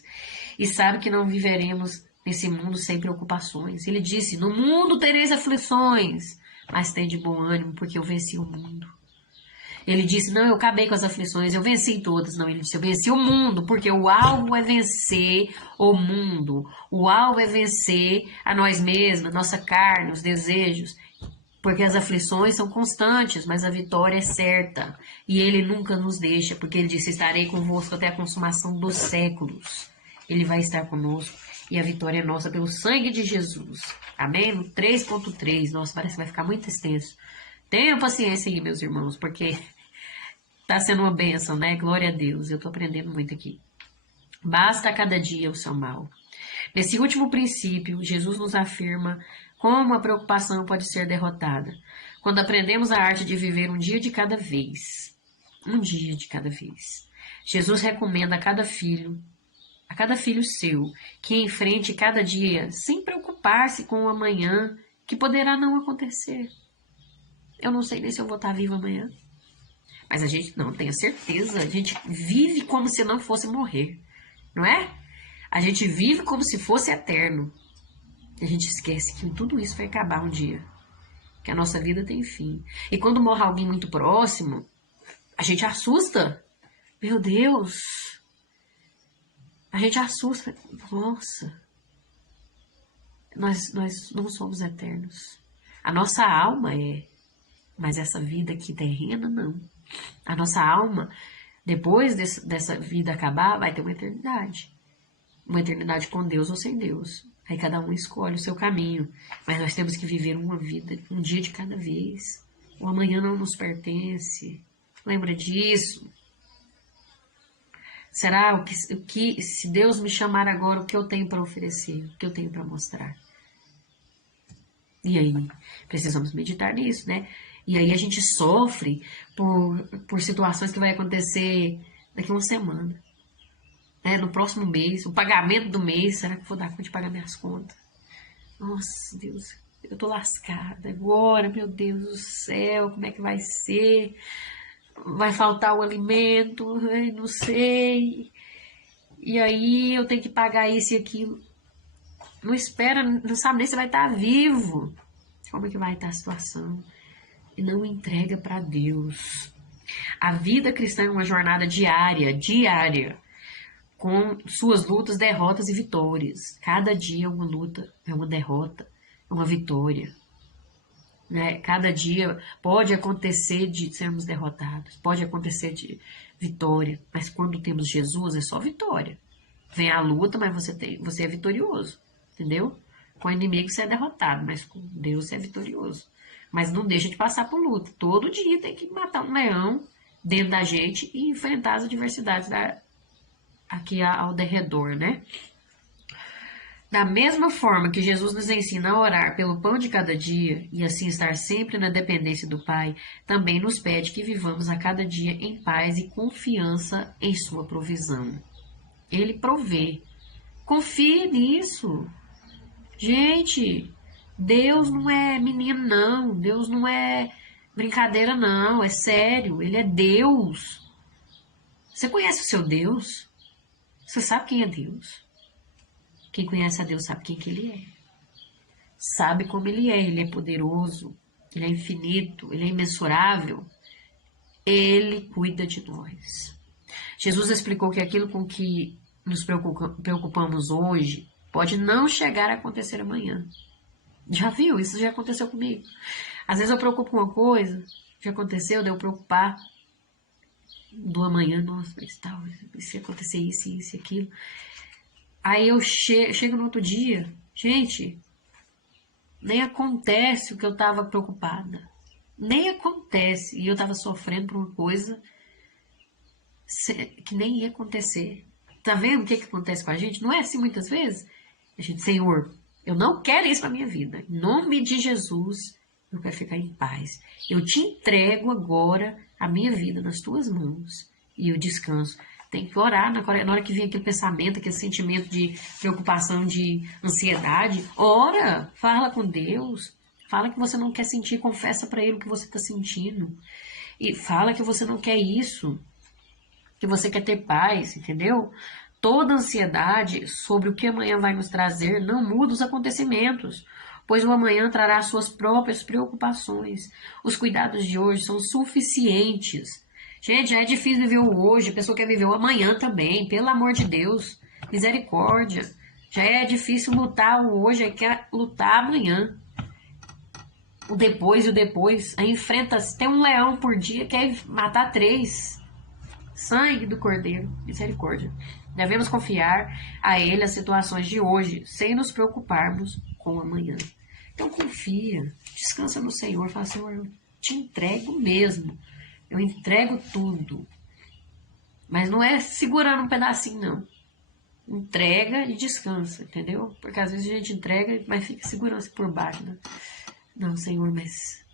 e sabe que não viveremos nesse mundo sem preocupações. Ele disse: no mundo tereis aflições, mas tem de bom ânimo, porque eu venci o mundo. Ele disse: não, eu acabei com as aflições, eu venci todas. Não, ele disse: eu venci o mundo, porque o alvo é vencer o mundo. O alvo é vencer a nós mesmos, nossa carne, os desejos. Porque as aflições são constantes, mas a vitória é certa. E Ele nunca nos deixa, porque Ele disse: estarei convosco até a consumação dos séculos. Ele vai estar conosco e a vitória é nossa pelo sangue de Jesus. Amém? No 3.3, nossa, parece que vai ficar muito extenso. Tenham paciência aí, meus irmãos, porque tá sendo uma bênção, né? Glória a Deus, eu tô aprendendo muito aqui. Basta a cada dia o seu mal. Nesse último princípio, Jesus nos afirma como a preocupação pode ser derrotada. Quando aprendemos a arte de viver um dia de cada vez. Um dia de cada vez. Jesus recomenda a cada filho seu, que enfrente cada dia sem preocupar-se com o amanhã, que poderá não acontecer. Eu não sei nem se eu vou estar viva amanhã. Mas a gente não tem a certeza. A gente vive como se não fosse morrer. Não é? A gente vive como se fosse eterno. A gente esquece que tudo isso vai acabar um dia. Que a nossa vida tem fim. E quando morre alguém muito próximo, a gente assusta. Meu Deus! A gente assusta. Nossa! Nós não somos eternos. A nossa alma é. Mas essa vida aqui terrena, não. A nossa alma, depois dessa vida acabar, vai ter uma eternidade. Uma eternidade com Deus ou sem Deus. Aí cada um escolhe o seu caminho. Mas nós temos que viver uma vida, um dia de cada vez. O amanhã não nos pertence. Lembra disso? Será o que se Deus me chamar agora, o que eu tenho para oferecer? O que eu tenho para mostrar? E aí, precisamos meditar nisso, né? E aí a gente sofre por situações que vai acontecer daqui a uma semana. né, no próximo mês, o pagamento do mês, será que eu vou dar conta de pagar minhas contas? Nossa, Deus, eu tô lascada agora, meu Deus do céu, como é que vai ser? Vai faltar o alimento, ai, não sei. E aí eu tenho que pagar isso e aquilo. Não espera, não sabe nem se vai estar vivo. Como é que vai estar a situação? E não entrega para Deus. A vida cristã é uma jornada diária, com suas lutas, derrotas e vitórias. Cada dia é uma luta, é uma derrota, é uma vitória. Né? Cada dia pode acontecer de sermos derrotados, pode acontecer de vitória, mas quando temos Jesus é só vitória. Vem a luta, mas você é vitorioso, entendeu? Com o inimigo você é derrotado, mas com Deus você é vitorioso. Mas não deixa de passar por luta. Todo dia tem que matar um leão dentro da gente e enfrentar as adversidades aqui ao derredor, né? Da mesma forma que Jesus nos ensina a orar pelo pão de cada dia e assim estar sempre na dependência do Pai, também nos pede que vivamos a cada dia em paz e confiança em sua provisão. Ele provê. Confie nisso. Gente, Deus não é menino, não. Deus não é brincadeira, não. É sério. Ele é Deus. Você conhece o seu Deus? Você sabe quem é Deus? Quem conhece a Deus sabe quem que Ele é. Sabe como Ele é. Ele é poderoso. Ele é infinito. Ele é imensurável. Ele cuida de nós. Jesus explicou que aquilo com que nos preocupamos hoje pode não chegar a acontecer amanhã. Já viu? Isso já aconteceu comigo. Às vezes eu preocupo com uma coisa, já aconteceu, de eu preocupar do amanhã, nossa, mas tal, se acontecer isso, isso e aquilo. Aí eu chego no outro dia, gente, nem acontece o que eu estava preocupada. Nem acontece. E eu estava sofrendo por uma coisa que nem ia acontecer. Tá vendo o que acontece com a gente? Não é assim muitas vezes? A gente, Senhor, eu não quero isso para minha vida. Em nome de Jesus, eu quero ficar em paz. Eu te entrego agora a minha vida nas tuas mãos. E eu descanso. Tem que orar na hora que vem aquele pensamento, aquele sentimento de preocupação, de ansiedade. Ora, fala com Deus. Fala que você não quer sentir, confessa para Ele o que você está sentindo. E fala que você não quer isso. Que você quer ter paz, entendeu? Toda ansiedade sobre o que amanhã vai nos trazer não muda os acontecimentos, pois o amanhã trará suas próprias preocupações. Os cuidados de hoje são suficientes. Gente, já é difícil viver o hoje, a pessoa quer viver o amanhã também, pelo amor de Deus, misericórdia. Já é difícil lutar o hoje, quer lutar amanhã. O depois, aí enfrenta, tem um leão por dia, quer matar 3. Sangue do Cordeiro, misericórdia. Devemos confiar a Ele as situações de hoje, sem nos preocuparmos com o amanhã. Então confia, descansa no Senhor, fala, Senhor, eu te entrego mesmo. Eu entrego tudo. Mas não é segurando um pedacinho, não. Entrega e descansa, entendeu? Porque às vezes a gente entrega, mas fica segurando por baixo, né? Não, Senhor, mas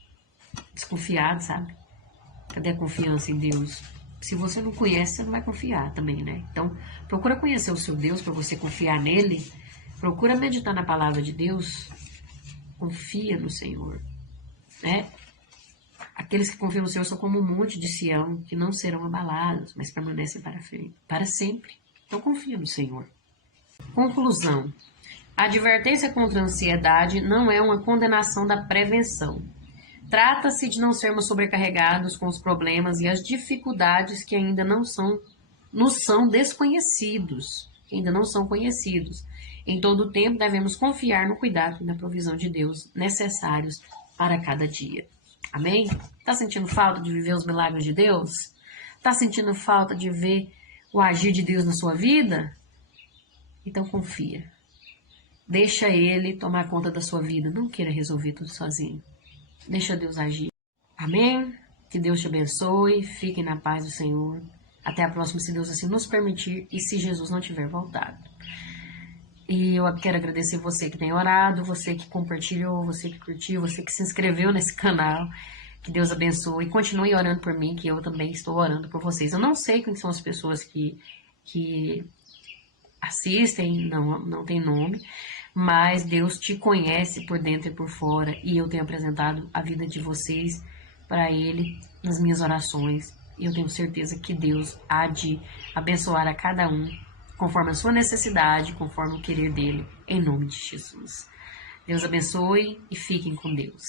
desconfiado, sabe? Cadê a confiança em Deus? Se você não conhece, você não vai confiar também, né? Então, procura conhecer o seu Deus para você confiar nele. Procura meditar na palavra de Deus. Confia no Senhor, né? Aqueles que confiam no Senhor são como um monte de Sião, que não serão abalados, mas permanecem para sempre. Então, confia no Senhor. Conclusão. A advertência contra a ansiedade não é uma condenação da prevenção. Trata-se de não sermos sobrecarregados com os problemas e as dificuldades que ainda nos são desconhecidos, que ainda não são conhecidos. Em todo o tempo devemos confiar no cuidado e na provisão de Deus necessários para cada dia. Amém? Está sentindo falta de viver os milagres de Deus? Está sentindo falta de ver o agir de Deus na sua vida? Então confia. Deixa Ele tomar conta da sua vida. Não queira resolver tudo sozinho. Deixa Deus agir. Amém? Que Deus te abençoe. Fiquem na paz do Senhor. Até a próxima, se Deus assim nos permitir e se Jesus não tiver voltado. E eu quero agradecer você que tem orado, você que compartilhou, você que curtiu, você que se inscreveu nesse canal. Que Deus abençoe. E continue orando por mim, que eu também estou orando por vocês. Eu não sei quem são as pessoas que assistem, não tem nome, mas Deus te conhece por dentro e por fora, e eu tenho apresentado a vida de vocês para Ele nas minhas orações, e eu tenho certeza que Deus há de abençoar a cada um, conforme a sua necessidade, conforme o querer dele, em nome de Jesus. Deus abençoe e fiquem com Deus.